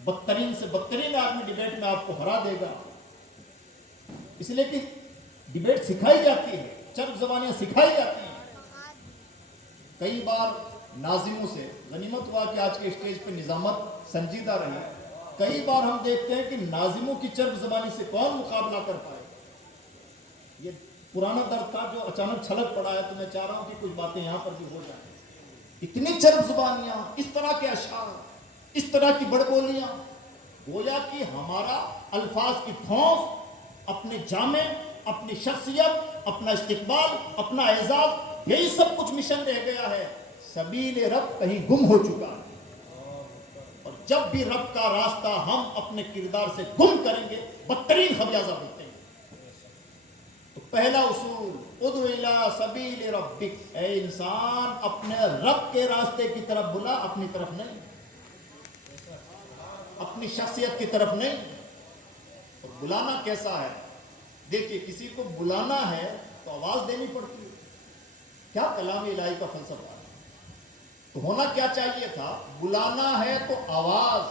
بدترین سے بدترین آدمی ڈیبیٹ میں آپ کو ہرا دے گا، اس لیے کہ ڈیبیٹ سکھائی جاتی ہے، چرب زبانیاں سکھائی جاتی ہیں. کئی بار ناظموں سے غنیمت ہوا کہ آج کے اسٹیج پہ نظامت سنجیدہ رہی. کئی بار ہم دیکھتے ہیں کہ ناظموں کی چرب زبانی سے کون مقابلہ کر پائے. یہ پرانا درد تھا جو اچانک چھلک پڑا ہے، تو میں چاہ رہا ہوں کہ کچھ باتیں یہاں پر بھی ہو جائیں. اتنی چرب زبانیاں، اس طرح کے اشعار، اس طرح کی بڑبولیاں، گویا کہ ہمارا الفاظ کی دھونس، اپنے جامع، اپنی شخصیت، اپنا استقبال، اپنا اعزاز، یہی سب کچھ مشن رہ گیا ہے. سبیل رب کہیں گم ہو چکا ہے. اور جب بھی رب کا راستہ ہم اپنے کردار سے گم کریں گے بدترین خمیازہ بھگتیں گے. تو پہلا اصول، ادعو الی سبیل ربک، اے انسان اپنے رب کے راستے کی طرف بلا، اپنی طرف نہیں، اپنی شخصیت کی طرف نہیں. اور بلانا کیسا ہے؟ دیکھیے، کسی کو بلانا ہے تو آواز دینی پڑتی ہے. کیا کلام الہی کا فلسفہ ہے. تو ہونا کیا چاہیے تھا؟ بلانا ہے تو آواز،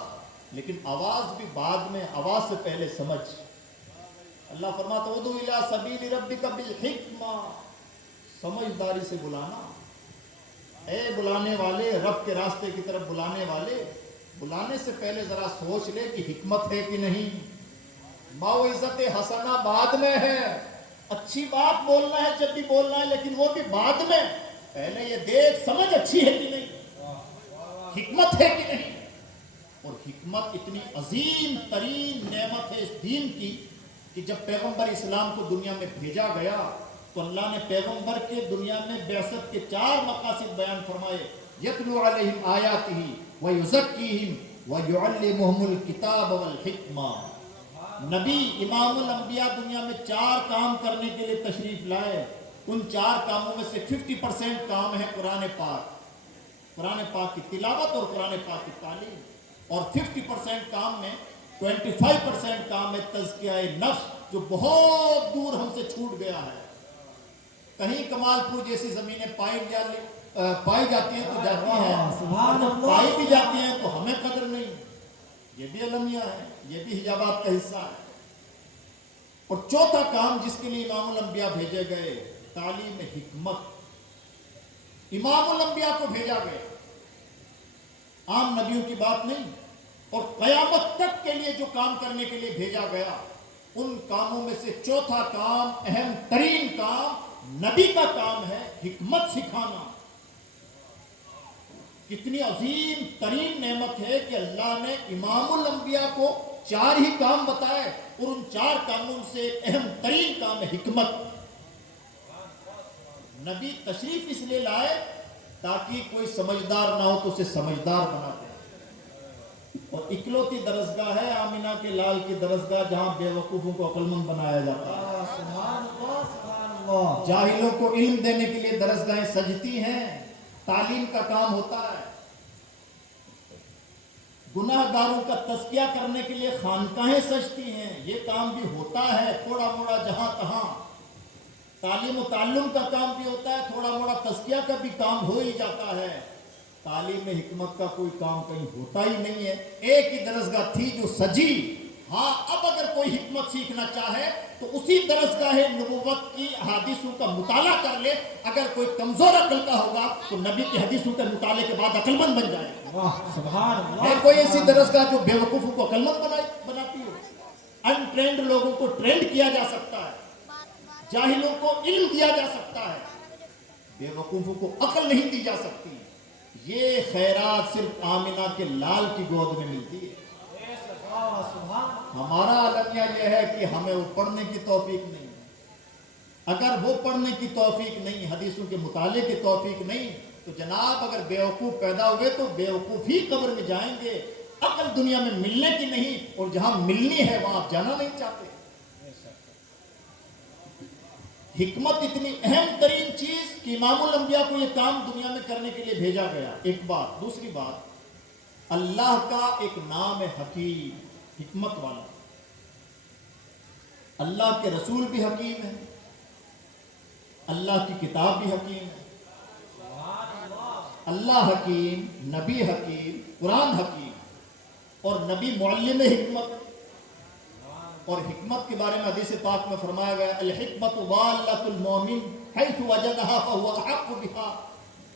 لیکن آواز بھی بعد میں، آواز سے پہلے سمجھ. اللہ فرماتا ہے ادعو الی سبیل ربک بالحکمہ، سمجھداری سے بلانا. اے بلانے والے، رب کے راستے کی طرف بلانے والے، بلانے سے پہلے ذرا سوچ لے کہ حکمت ہے کہ نہیں. موعظت حسنہ بعد میں ہے. اچھی بات بولنا ہے جب بھی بولنا ہے، لیکن وہ بھی بعد میں. پہلے یہ دیکھ سمجھ اچھی ہے کہ نہیں، حکمت ہے کہ نہیں. اور حکمت اتنی عظیم ترین نعمت ہے اس دین کی کہ جب پیغمبر اسلام کو دنیا میں بھیجا گیا تو اللہ نے پیغمبر کے دنیا میں بعثت کے 4 مقاصد بیان فرمائے. یتلو علیہم آیاتہ ویزکیہم ویعلمہم الکتاب والحکمہ. نبی امام الانبیاء دنیا میں 4 کام کرنے کے لیے تشریف لائے. ان 4 کاموں میں سے 50% کام ہے قرآن پاک، قرآن پاک کی تلاوت اور قرآن پاک کی تعلیم. اور 50% کام میں 25% کام ہے تزکیہ نفس، جو بہت دور ہم سے چھوٹ گیا ہے. کہیں کمال پور جیسی زمینیں پائی جاتی ہیں تو جاتی ہیں، سبحان اللہ. پائی بھی جاتی ہیں تو ہمیں قدر نہیں. یہ بھی المیہ ہے، یہ بھی حجابات کا حصہ ہے. اور چوتھا کام جس کے لیے امام الانبیاء بھیجے گئے، تعلیم حکمت. امام الانبیاء کو بھیجا گیا، عام نبیوں کی بات نہیں. اور قیامت تک کے لیے جو کام کرنے کے لیے بھیجا گیا، ان کاموں میں سے چوتھا کام، اہم ترین کام، نبی کا کام ہے حکمت سکھانا. کتنی عظیم ترین نعمت ہے کہ اللہ نے امام الانبیاء کو 4 ہی کام بتائے، اور ان 4 کاموں سے اہم ترین کام ہے حکمت. نبی تشریف اس لیے لائے تاکہ کوئی سمجھدار نہ ہو تو اسے سمجھدار بنا دے. اور اکلوتی درسگاہ ہے آمینہ کے لال کی درسگاہ جہاں بے وقوفوں کو عقل مند بنایا جاتا ہے. سبحان اللہ، سبحان اللہ. جاہلوں کو علم دینے کے لیے درسگاہیں سجتی ہیں، تعلیم کا کام ہوتا ہے. گناہ گاروں کا تزکیہ کرنے کے لیے خانقاہیں سجتی ہیں، یہ کام بھی ہوتا ہے تھوڑا موڑا جہاں تہاں. تعلیم و تعلم کا کام بھی ہوتا ہے، تھوڑا موڑا تزکیہ کا بھی کام ہو ہی جاتا ہے. تعلیم حکمت کا کوئی کام کہیں ہوتا ہی نہیں ہے. ایک ہی درسگاہ تھی جو سجی. ہاں، اب اگر کوئی حکمت سیکھنا چاہے تو اسی درسگاہ نبوت کی حدیثوں کا مطالعہ کر لے. اگر کوئی کمزور عقل کا ہوگا تو نبی کی حدیثوں کے مطالعے کے بعد عقل مند بن جائے. واہ، سبحان اللہ. ہے کوئی ایسی درسگاہ جو بے وقوفوں کو عقل مند بناتی ہو؟ انٹرینڈ لوگوں کو ٹرینڈ کیا جا سکتا ہے، جاہلوں کو علم دیا جا سکتا ہے، بے وقوفوں کو عقل نہیں دی جا سکتی. یہ خیرات صرف آمینہ کے لال کی گود میں ملتی ہے. ہمارا المیہ یہ ہے کہ ہمیں وہ پڑھنے کی توفیق نہیں. اگر وہ پڑھنے کی توفیق نہیں، حدیثوں کے مطالعے کی توفیق نہیں، تو جناب اگر بیوقوف پیدا ہوئے تو بیوقوف ہی قبر میں جائیں گے. عقل دنیا میں ملنے کی نہیں، اور جہاں ملنی ہے وہاں آپ جانا نہیں چاہتے. حکمت اتنی اہم ترین چیز کہ امام الانبیاء کو یہ کام دنیا میں کرنے کے لیے بھیجا گیا. ایک بات. دوسری بات، اللہ کا ایک نام ہے حکیم، حکمت والا. اللہ کے رسول بھی حکیم ہے، اللہ کی کتاب بھی حکیم ہے. اللہ حکیم، نبی حکیم، قرآن حکیم، اور نبی معلم حکمت. اور حکمت کے بارے میں حدیث پاک میں فرمایا گیا الحکمت ضالۃ المؤمن حیث وجدها فهو احق بها.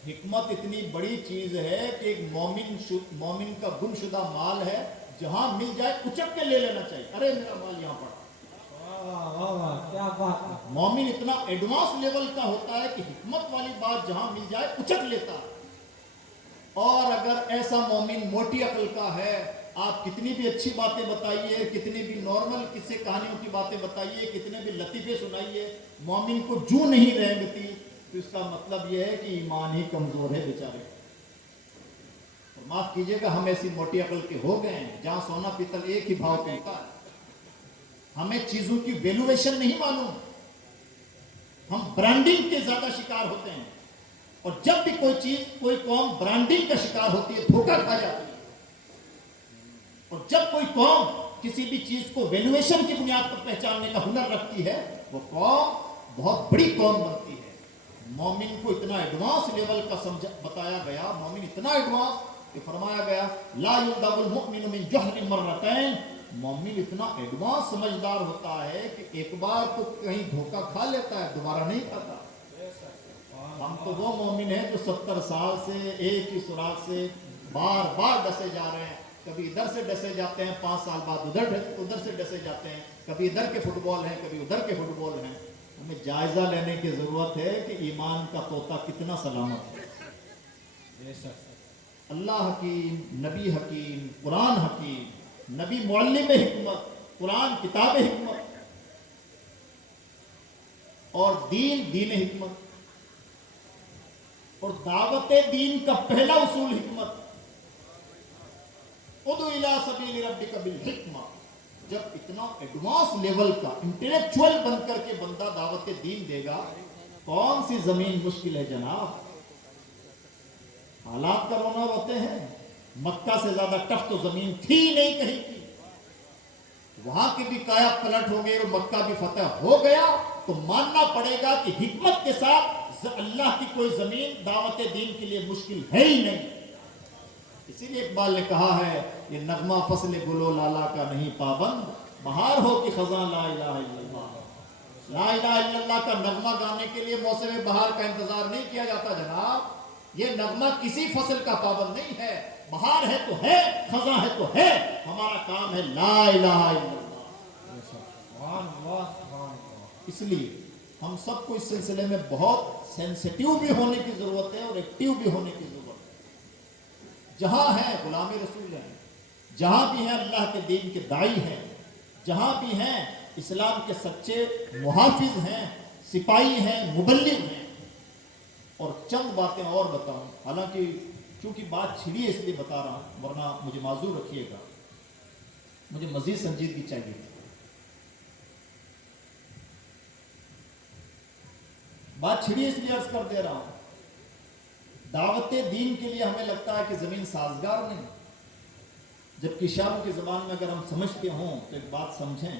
حکمت اتنی بڑی چیز ہے کہ ایک مومن کا گم شدہ مال ہے، جہاں مل جائے اچک کے لے لینا چاہیے. ارے میرا مال یہاں پڑا. کیا بات ہے. مومن اتنا ایڈوانس لیول کا ہوتا ہے کہ حکمت والی بات جہاں مل جائے اچک لیتا ہے. اور اگر ایسا مومن موٹی عقل کا ہے، آپ کتنی بھی اچھی باتیں بتائیے، کتنی بھی نارمل قصے کہانیوں کی باتیں بتائیے، کتنے بھی لطیفے سنائیے، مومن کو جو نہیں رینگتی تو اس کا مطلب یہ ہے کہ ایمان ہی کمزور ہے بیچارے۔ اور معاف کیجیے گا، ہم ایسی موٹی عقل کے ہو گئے ہیں جہاں سونا پیتل ایک ہی بھاؤ ملتا ہے، ہمیں چیزوں کی ویلویشن نہیں معلوم، ہم برانڈنگ کے زیادہ شکار ہوتے ہیں، اور جب بھی کوئی چیز، کوئی قوم برانڈنگ کا شکار ہوتی ہے دھوکہ کھا جاتی ہے، اور جب کوئی قوم کسی بھی چیز کو ویلویشن کی بنیاد پر پہچاننے کا ہنر رکھتی ہے وہ قوم بہت بڑی قوم بنتی ہے۔ مومن کو اتنا ایڈوانس لیول کا بتایا گیا، مومن اتنا ایڈوانس کہ فرمایا گیا لا یلدغ المؤمن من جہر مرتین، مومن اتنا ایڈوانس سمجھدار ہوتا ہے کہ ایک بار تو کہیں دھوکہ کھا لیتا ہے، دوبارہ نہیں کھاتا۔ ہم تو وہ مومن ہیں جو 70 سال سے ایک ہی سراغ سے بار بار ڈسے جا رہے ہیں، کبھی ادھر سے ڈسے جاتے ہیں، 5 سال بعد ادھر سے ڈسے جاتے ہیں، کبھی ادھر کے فٹ بال ہیں، کبھی ادھر کے فٹ بال ہیں۔ ہمیں جائزہ لینے کی ضرورت ہے کہ ایمان کا طوطا کتنا سلامت ہے۔ اللہ حکیم، نبی حکیم، قرآن حکیم، نبی معلم حکمت، قرآن کتاب حکمت، اور دین حکمت، اور دعوت دین کا پہلا اصول حکمت، ادعو الی سبیل ربک بالحکمہ۔ جب اتنا ایڈوانس لیول کا انٹلیکچوئل بن کر کے بندہ دعوت دین دے گا، کون سی زمین مشکل ہے جناب؟ حالات کا رونا روتے ہیں، مکہ سے زیادہ ٹف تو زمین تھی نہیں کہیں کی، وہاں کی بھی کایا پلٹ ہو گئی اور مکہ بھی فتح ہو گیا، تو ماننا پڑے گا کہ حکمت کے ساتھ اللہ کی کوئی زمین دعوت دین کے لیے مشکل ہے ہی نہیں۔ اسی لیے اقبال نے کہا ہے یہ نغمہ فصل گلو لالا کا نہیں پابند، بہار ہو کہ خزاں لا الہ الا اللہ۔ لا الہ الا اللہ کا نغمہ گانے کے لیے موسم بہار کا انتظار نہیں کیا جاتا جناب، یہ نغمہ کسی فصل کا پابند نہیں ہے، بہار ہے تو ہے، خزاں ہے تو ہے، ہمارا کام ہے لا الہ الا اللہ۔ اس لیے ہم سب کو اس سلسلے میں بہت سینسیٹیو بھی ہونے کی ضرورت ہے اور ایکٹیو بھی ہونے کی ضرورت ہے۔ جہاں ہیں غلام رسول ہیں، جہاں بھی ہیں اللہ کے دین کے داعی ہیں، جہاں بھی ہیں اسلام کے سچے محافظ ہیں، سپاہی ہیں، مبلغ ہیں۔ اور چند باتیں اور بتاؤں، حالانکہ چونکہ بات چھڑی ہے اس لیے بتا رہا ہوں، ورنہ مجھے معذور رکھیے گا، مجھے مزید سنجیدگی چاہیے تھی۔ بات چھڑی اس لیے عرض کر دے رہا ہوں، دعوت دین کے لیے ہمیں لگتا ہے کہ زمین سازگار نہیں، جبکہ اشاروں کی زبان میں اگر ہم سمجھتے ہوں تو ایک بات سمجھیں،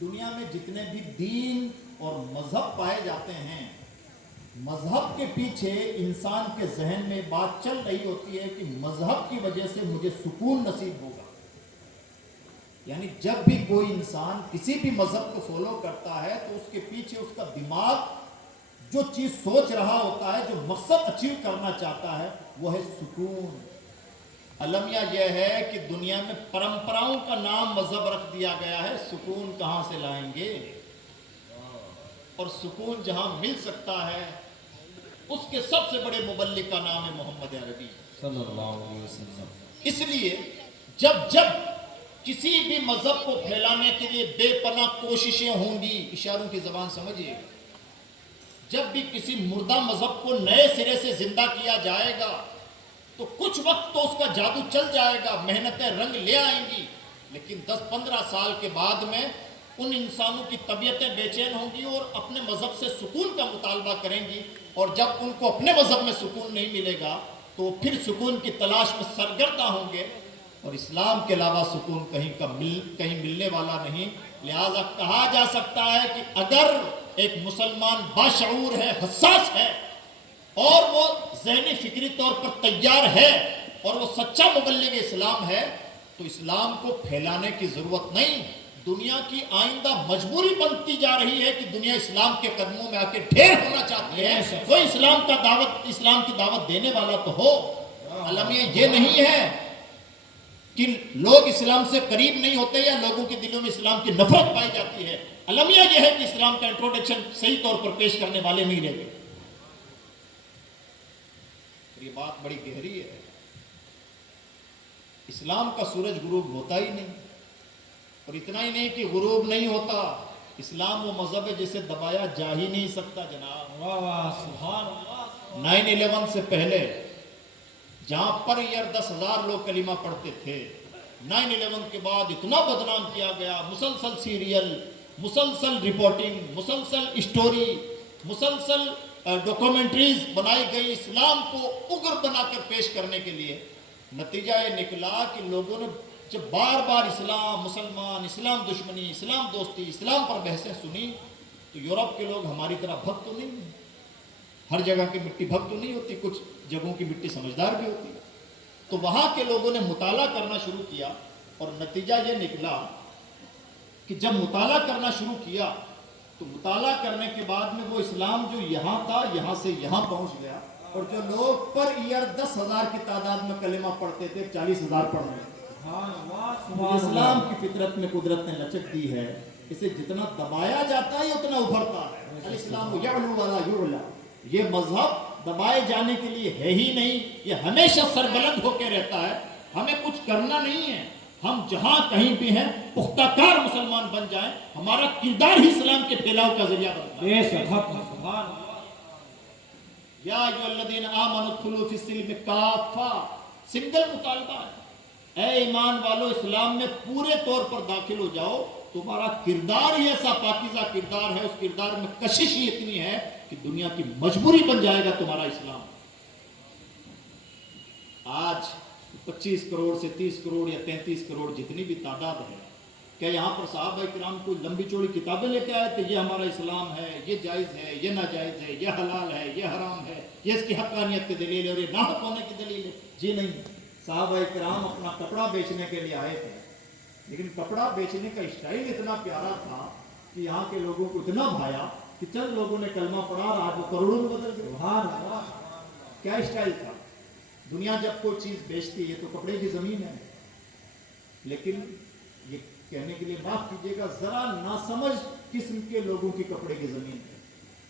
دنیا میں جتنے بھی دین اور مذہب پائے جاتے ہیں، مذہب کے پیچھے انسان کے ذہن میں بات چل رہی ہوتی ہے کہ مذہب کی وجہ سے مجھے سکون نصیب ہوگا۔ یعنی جب بھی کوئی انسان کسی بھی مذہب کو فالو کرتا ہے تو اس کے پیچھے اس کا دماغ جو چیز سوچ رہا ہوتا ہے، جو مقصد اچیو کرنا چاہتا ہے، وہ ہے سکون۔ المیہ یہ ہے کہ دنیا میں پرمپراؤں کا نام مذہب رکھ دیا گیا ہے، سکون کہاں سے لائیں گے؟ اور سکون جہاں مل سکتا ہے اس کے سب سے بڑے مبلغ کا نام ہے محمد عربی صلی اللہ علیہ وسلم۔ اس لیے جب کسی بھی مذہب کو پھیلانے کے لیے بے پناہ کوششیں ہوں گی، اشاروں کی زبان سمجھیے، جب بھی کسی مردہ مذہب کو نئے سرے سے زندہ کیا جائے گا تو کچھ وقت تو اس کا جادو چل جائے گا، محنتیں رنگ لے آئیں گی، لیکن 10-15 سال کے بعد میں ان انسانوں کی طبیعتیں بے چین ہوں گی اور اپنے مذہب سے سکون کا مطالبہ کریں گی، اور جب ان کو اپنے مذہب میں سکون نہیں ملے گا تو پھر سکون کی تلاش میں سرگردہ ہوں گے، اور اسلام کے علاوہ سکون کہیں ملنے والا نہیں۔ لہذا کہا جا سکتا ہے کہ اگر ایک مسلمان باشعور ہے، حساس ہے، اور وہ ذہنی فکری طور پر تیار ہے اور وہ سچا مبلغ اسلام ہے، تو اسلام کو پھیلانے کی ضرورت نہیں۔ دنیا کی آئندہ مجبوری بنتی جا رہی ہے کہ دنیا اسلام کے قدموں میں آ کے ڈھیر ہونا چاہتی ہے، کوئی اسلام کی دعوت دینے والا تو ہو۔ المیہ یہ نہیں ہے کہ لوگ اسلام سے قریب نہیں ہوتے یا لوگوں کے دلوں میں اسلام کی نفرت پائی جاتی ہے، المیہ یہ ہے کہ اسلام کا انٹروڈکشن صحیح طور پر پیش کرنے والے نہیں رہے۔ یہ بات بڑی گہری ہے۔ اسلام کا سورج غروب ہوتا ہی نہیں، اور اتنا ہی نہیں کہ غروب نہیں ہوتا، اسلام وہ مذہب ہے جسے دبایا جا ہی نہیں سکتا جناب۔ واہ واہ سبحان اللہ 9/11 سے پہلے جہاں پر ایئر 10,000 لوگ کلمہ پڑھتے تھے، 9/11 کے بعد اتنا بدنام کیا گیا، مسلسل سیریل، مسلسل رپورٹنگ، مسلسل اسٹوری، مسلسل ڈاکومنٹریز بنائی گئی اسلام کو اگر بنا کر پیش کرنے کے لیے۔ نتیجہ یہ نکلا کہ لوگوں نے جب بار بار اسلام، مسلمان، اسلام دشمنی، اسلام دوستی، اسلام پر بحثیں سنی، تو یورپ کے لوگ ہماری طرح بھگ تو نہیں ہیں، ہر جگہ کی مٹی بھگ تو نہیں ہوتی، کچھ جگہوں کی مٹی سمجھدار بھی ہوتی ہے۔ تو وہاں کے لوگوں نے مطالعہ کرنا شروع کیا، اور نتیجہ یہ نکلا کہ جب مطالعہ کرنا شروع کیا تو مطالعہ کرنے کے بعد میں وہ اسلام جو یہاں تھا یہاں سے یہاں پہنچ گیا، اور جو لوگ پر ایئر 10,000 کی تعداد میں کلمہ پڑھتے تھے 40,000 پڑھ رہے تھے۔ سبحان اللہ سبحان اسلام اللہ کی فطرت میں قدرت نے لچک دی ہے، اسے جتنا دبایا جاتا ہے اتنا ابھرتا ہے۔ الاسلام یعلو ولا یعلا، یہ مذہب دبائے جانے کے لیے ہے ہی نہیں، یہ ہمیشہ سربلند ہو کے رہتا ہے۔ ہمیں کچھ کرنا نہیں ہے، ہم جہاں کہیں بھی ہیں پختہ کار مسلمان بن جائیں، ہمارا کردار ہی اسلام کے پھیلاؤ کا ذریعہ بنتا ہے۔ بے شک حق ہے، سبحان اللہ یا ایھا الذین آمنوا ادخلوا فی السلم کافہ، سنگل مطالبہ ہے، اے ایمان والو اسلام میں پورے طور پر داخل ہو جاؤ۔ تمہارا کردار ہی ایسا پاکیزہ کردار ہے، اس کردار میں کشش ہی اتنی ہے کہ دنیا کی مجبوری بن جائے گا تمہارا اسلام۔ آج 25 کروڑ سے 30 کروڑ یا 33 کروڑ جتنی بھی تعداد ہے، کیا یہاں پر صحابہ کرام کو لمبی چوڑی کتابیں لے کے آئے تھے یہ ہمارا اسلام ہے، یہ جائز ہے، یہ ناجائز ہے، یہ حلال ہے، یہ حرام ہے، یہ اس کی حقانیت کی دلیل ہے اور یہ ناحق ہونے کی دلیل ہے؟ جی نہیں، صحابہ کرام اپنا کپڑا بیچنے کے لیے آئے تھے، لیکن کپڑا بیچنے کا اسٹائل اتنا پیارا تھا کہ یہاں کے لوگوں کو اتنا بھایا کہ چند لوگوں نے کلمہ پڑھا اور آج وہ کروڑوں میں بدل گئے۔ سبحان اللہ کیا اسٹائل تھا؟ دنیا جب کوئی چیز بیچتی ہے تو کپڑے کی زمین ہے، لیکن یہ کہنے کے لیے معاف کیجیے گا ذرا ناسمجھ قسم کے لوگوں کی کپڑے کی زمین ہے۔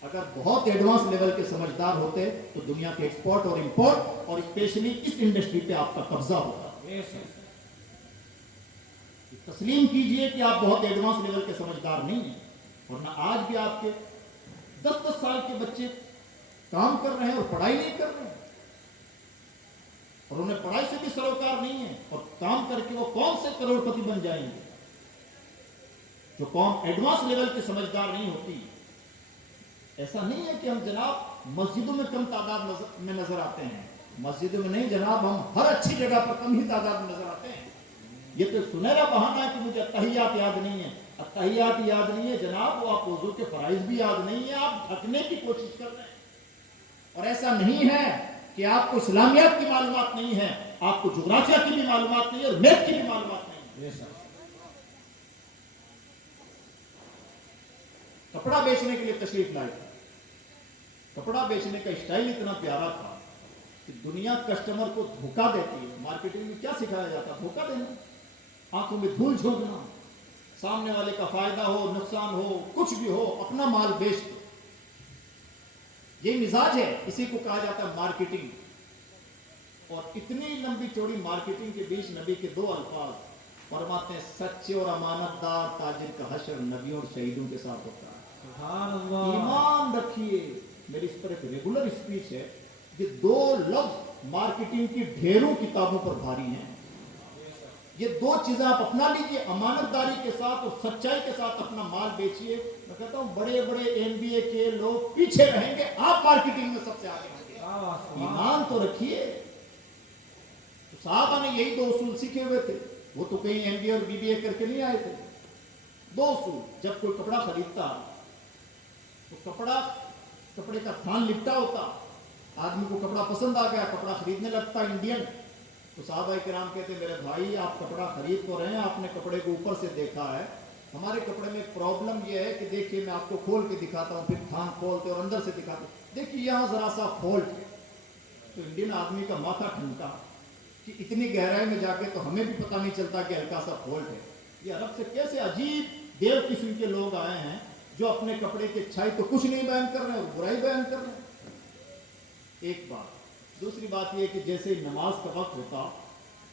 اگر بہت ایڈوانس لیول کے سمجھدار ہوتے تو دنیا کے ایکسپورٹ اور امپورٹ اور اسپیشلی اس انڈسٹری پہ آپ کا قبضہ ہوتا۔ بے شک تسلیم کیجئے کہ آپ بہت ایڈوانس لیول کے سمجھدار نہیں ہیں، ورنہ آج بھی آپ کے 10 سال کے بچے کام کر رہے ہیں اور پڑھائی نہیں کر رہے ہیں، اور انہیں پڑھائی سے بھی سروکار نہیں ہے، اور کام کر کے وہ کون سے کروڑ پتی بن جائیں گے؟ جو قوم ایڈوانس لیول کی سمجھدار نہیں ہوتی، ایسا نہیں ہے کہ ہم جناب مسجدوں میں کم تعداد میں نظر آتے ہیں، مسجدوں میں نہیں جناب، ہم ہر اچھی جگہ پر کم ہی تعداد میں نظر آتے ہیں۔ یہ تو سنہرا بہانہ ہے کہ مجھے اتحیات یاد نہیں ہے، اتحیات یاد نہیں ہے جناب، وہ آپ وضو کے فرائض بھی یاد نہیں ہے، آپ ڈھکنے کی کوشش کر رہے ہیں۔ اور ایسا نہیں ہے کہ آپ کو اسلامیات کی معلومات نہیں ہے، آپ کو جغرافیہ کی بھی معلومات نہیں ہے اور میتھ کی بھی معلومات نہیں ہے۔ بے شک کپڑا بیچنے کے لیے تشریف لائے تھے، کپڑا بیچنے کا اسٹائل اتنا پیارا تھا کہ دنیا کسٹمر کو دھوکہ دیتی ہے۔ مارکیٹنگ میں کیا سکھایا جاتا ہے؟ دھوکہ دینا، آنکھوں میں دھول جھونکنا، سامنے والے کا فائدہ ہو نقصان ہو کچھ بھی ہو اپنا مال بیچ دو، یہ مزاج ہے، اسی کو کہا جاتا ہے مارکیٹنگ۔ اور اتنی لمبی چوڑی مارکیٹنگ کے بیچ نبی کے 2 الفاظ فرماتے ہیں، سچے اور امانت دار تاجر کا حشر نبیوں اور شہیدوں کے ساتھ ہوتا ہے۔ سبحان اللہ ایمان رکھیے، میری اس پر ایک ریگولر اسپیچ ہے، یہ 2 لفظ مارکیٹنگ کی ڈھیروں کتابوں پر بھاری ہیں۔ یہ 2 چیزیں آپ اپنا لیجئے، امانت داری کے ساتھ اور سچائی کے ساتھ اپنا مال بیچیے۔ میں کہتا ہوں بڑے بڑے MBA کے لوگ پیچھے رہیں گے، آپ مارکیٹنگ میں سب سے آگے ہوں گے۔ ایمان تو رکھیے۔ تو صحابہ نے یہی 2 اصول سیکھے ہوئے تھے، وہ تو کہیں MBA اور BBA کر کے نہیں آئے تھے۔ 2 اصول، جب کوئی کپڑا خریدتا تو کپڑے کا تھان لپٹا ہوتا، آدمی کو کپڑا پسند آ گیا، کپڑا خریدنے لگتا انڈین، تو صحابہ کرام کہتے میرے بھائی آپ کپڑا خرید تو رہے ہیں، آپ نے کپڑے کو اوپر سے دیکھا ہے، ہمارے کپڑے میں ایک پرابلم یہ ہے کہ دیکھیے میں آپ کو کھول کے دکھاتا ہوں، پھر تھان کھولتے اور اندر سے دکھاتے، دیکھیے یہاں ذرا سا فالٹ ہے۔ تو انڈین آدمی کا ماتھا ٹھنکا کہ اتنی گہرائی میں جا کے تو ہمیں بھی پتہ نہیں چلتا کہ ہلکا سا فالٹ ہے۔ یہ عرب سے کیسے عجیب دیو قسم کے لوگ آئے ہیں جو اپنے کپڑے کی اچھائی تو کچھ نہیں بیان کر رہے ہیں اور برائی بیان کر رہے ہیں۔ ایک بات، دوسری بات یہ کہ جیسے نماز کا وقت ہوتا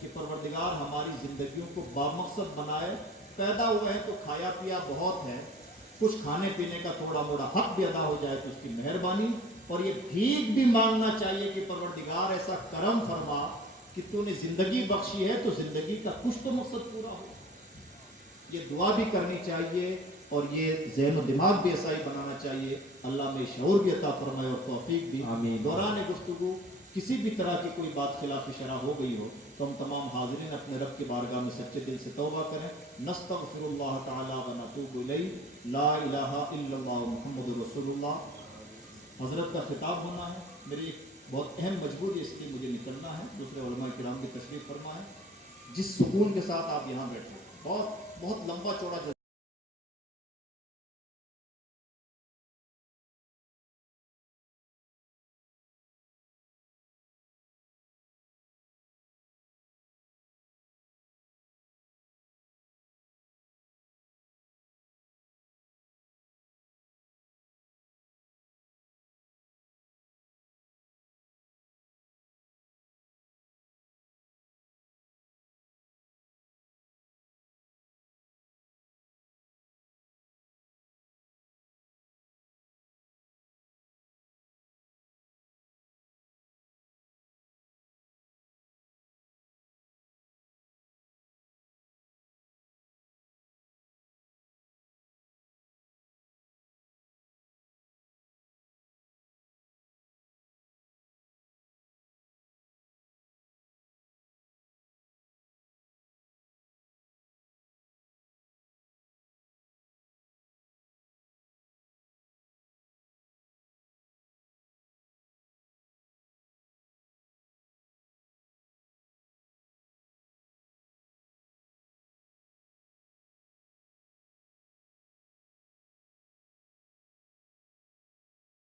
کہ پروردگار ہماری زندگیوں کو بامقصد بنائے. پیدا ہوئے ہیں تو کھایا پیا بہت ہے, کچھ کھانے پینے کا تھوڑا موڑا حق بھی ادا ہو جائے تو اس کی مہربانی, اور یہ بھیک بھی مانگنا چاہیے کہ پروردگار ایسا کرم فرما کہ تو نے زندگی بخشی ہے تو زندگی کا کچھ تو مقصد پورا ہو. یہ دعا بھی کرنی چاہیے اور یہ ذہن و دماغ بھی ایسا ہی بنانا چاہیے. اللہ میں شعور بھی عطا فرمائے اور توفیق بھی. آمین. دوران گفتگو کسی بھی طرح کی کوئی بات خلاف شرع ہو گئی ہو تو ہم تمام حاضرین اپنے رب کی بارگاہ میں سچے دل سے توبہ کریں. نستغفر اللہ تعالی و نتوب الیہ. لا الہ الا اللہ محمد رسول اللہ. حضرت کا خطاب ہونا ہے. میری ایک بہت اہم مجبوری اس لیے مجھے نکلنا ہے. دوسرے علماء کرام بھی تشریف فرما ہے. جس سکون کے ساتھ آپ یہاں بیٹھے, بہت بہت لمبا چوڑا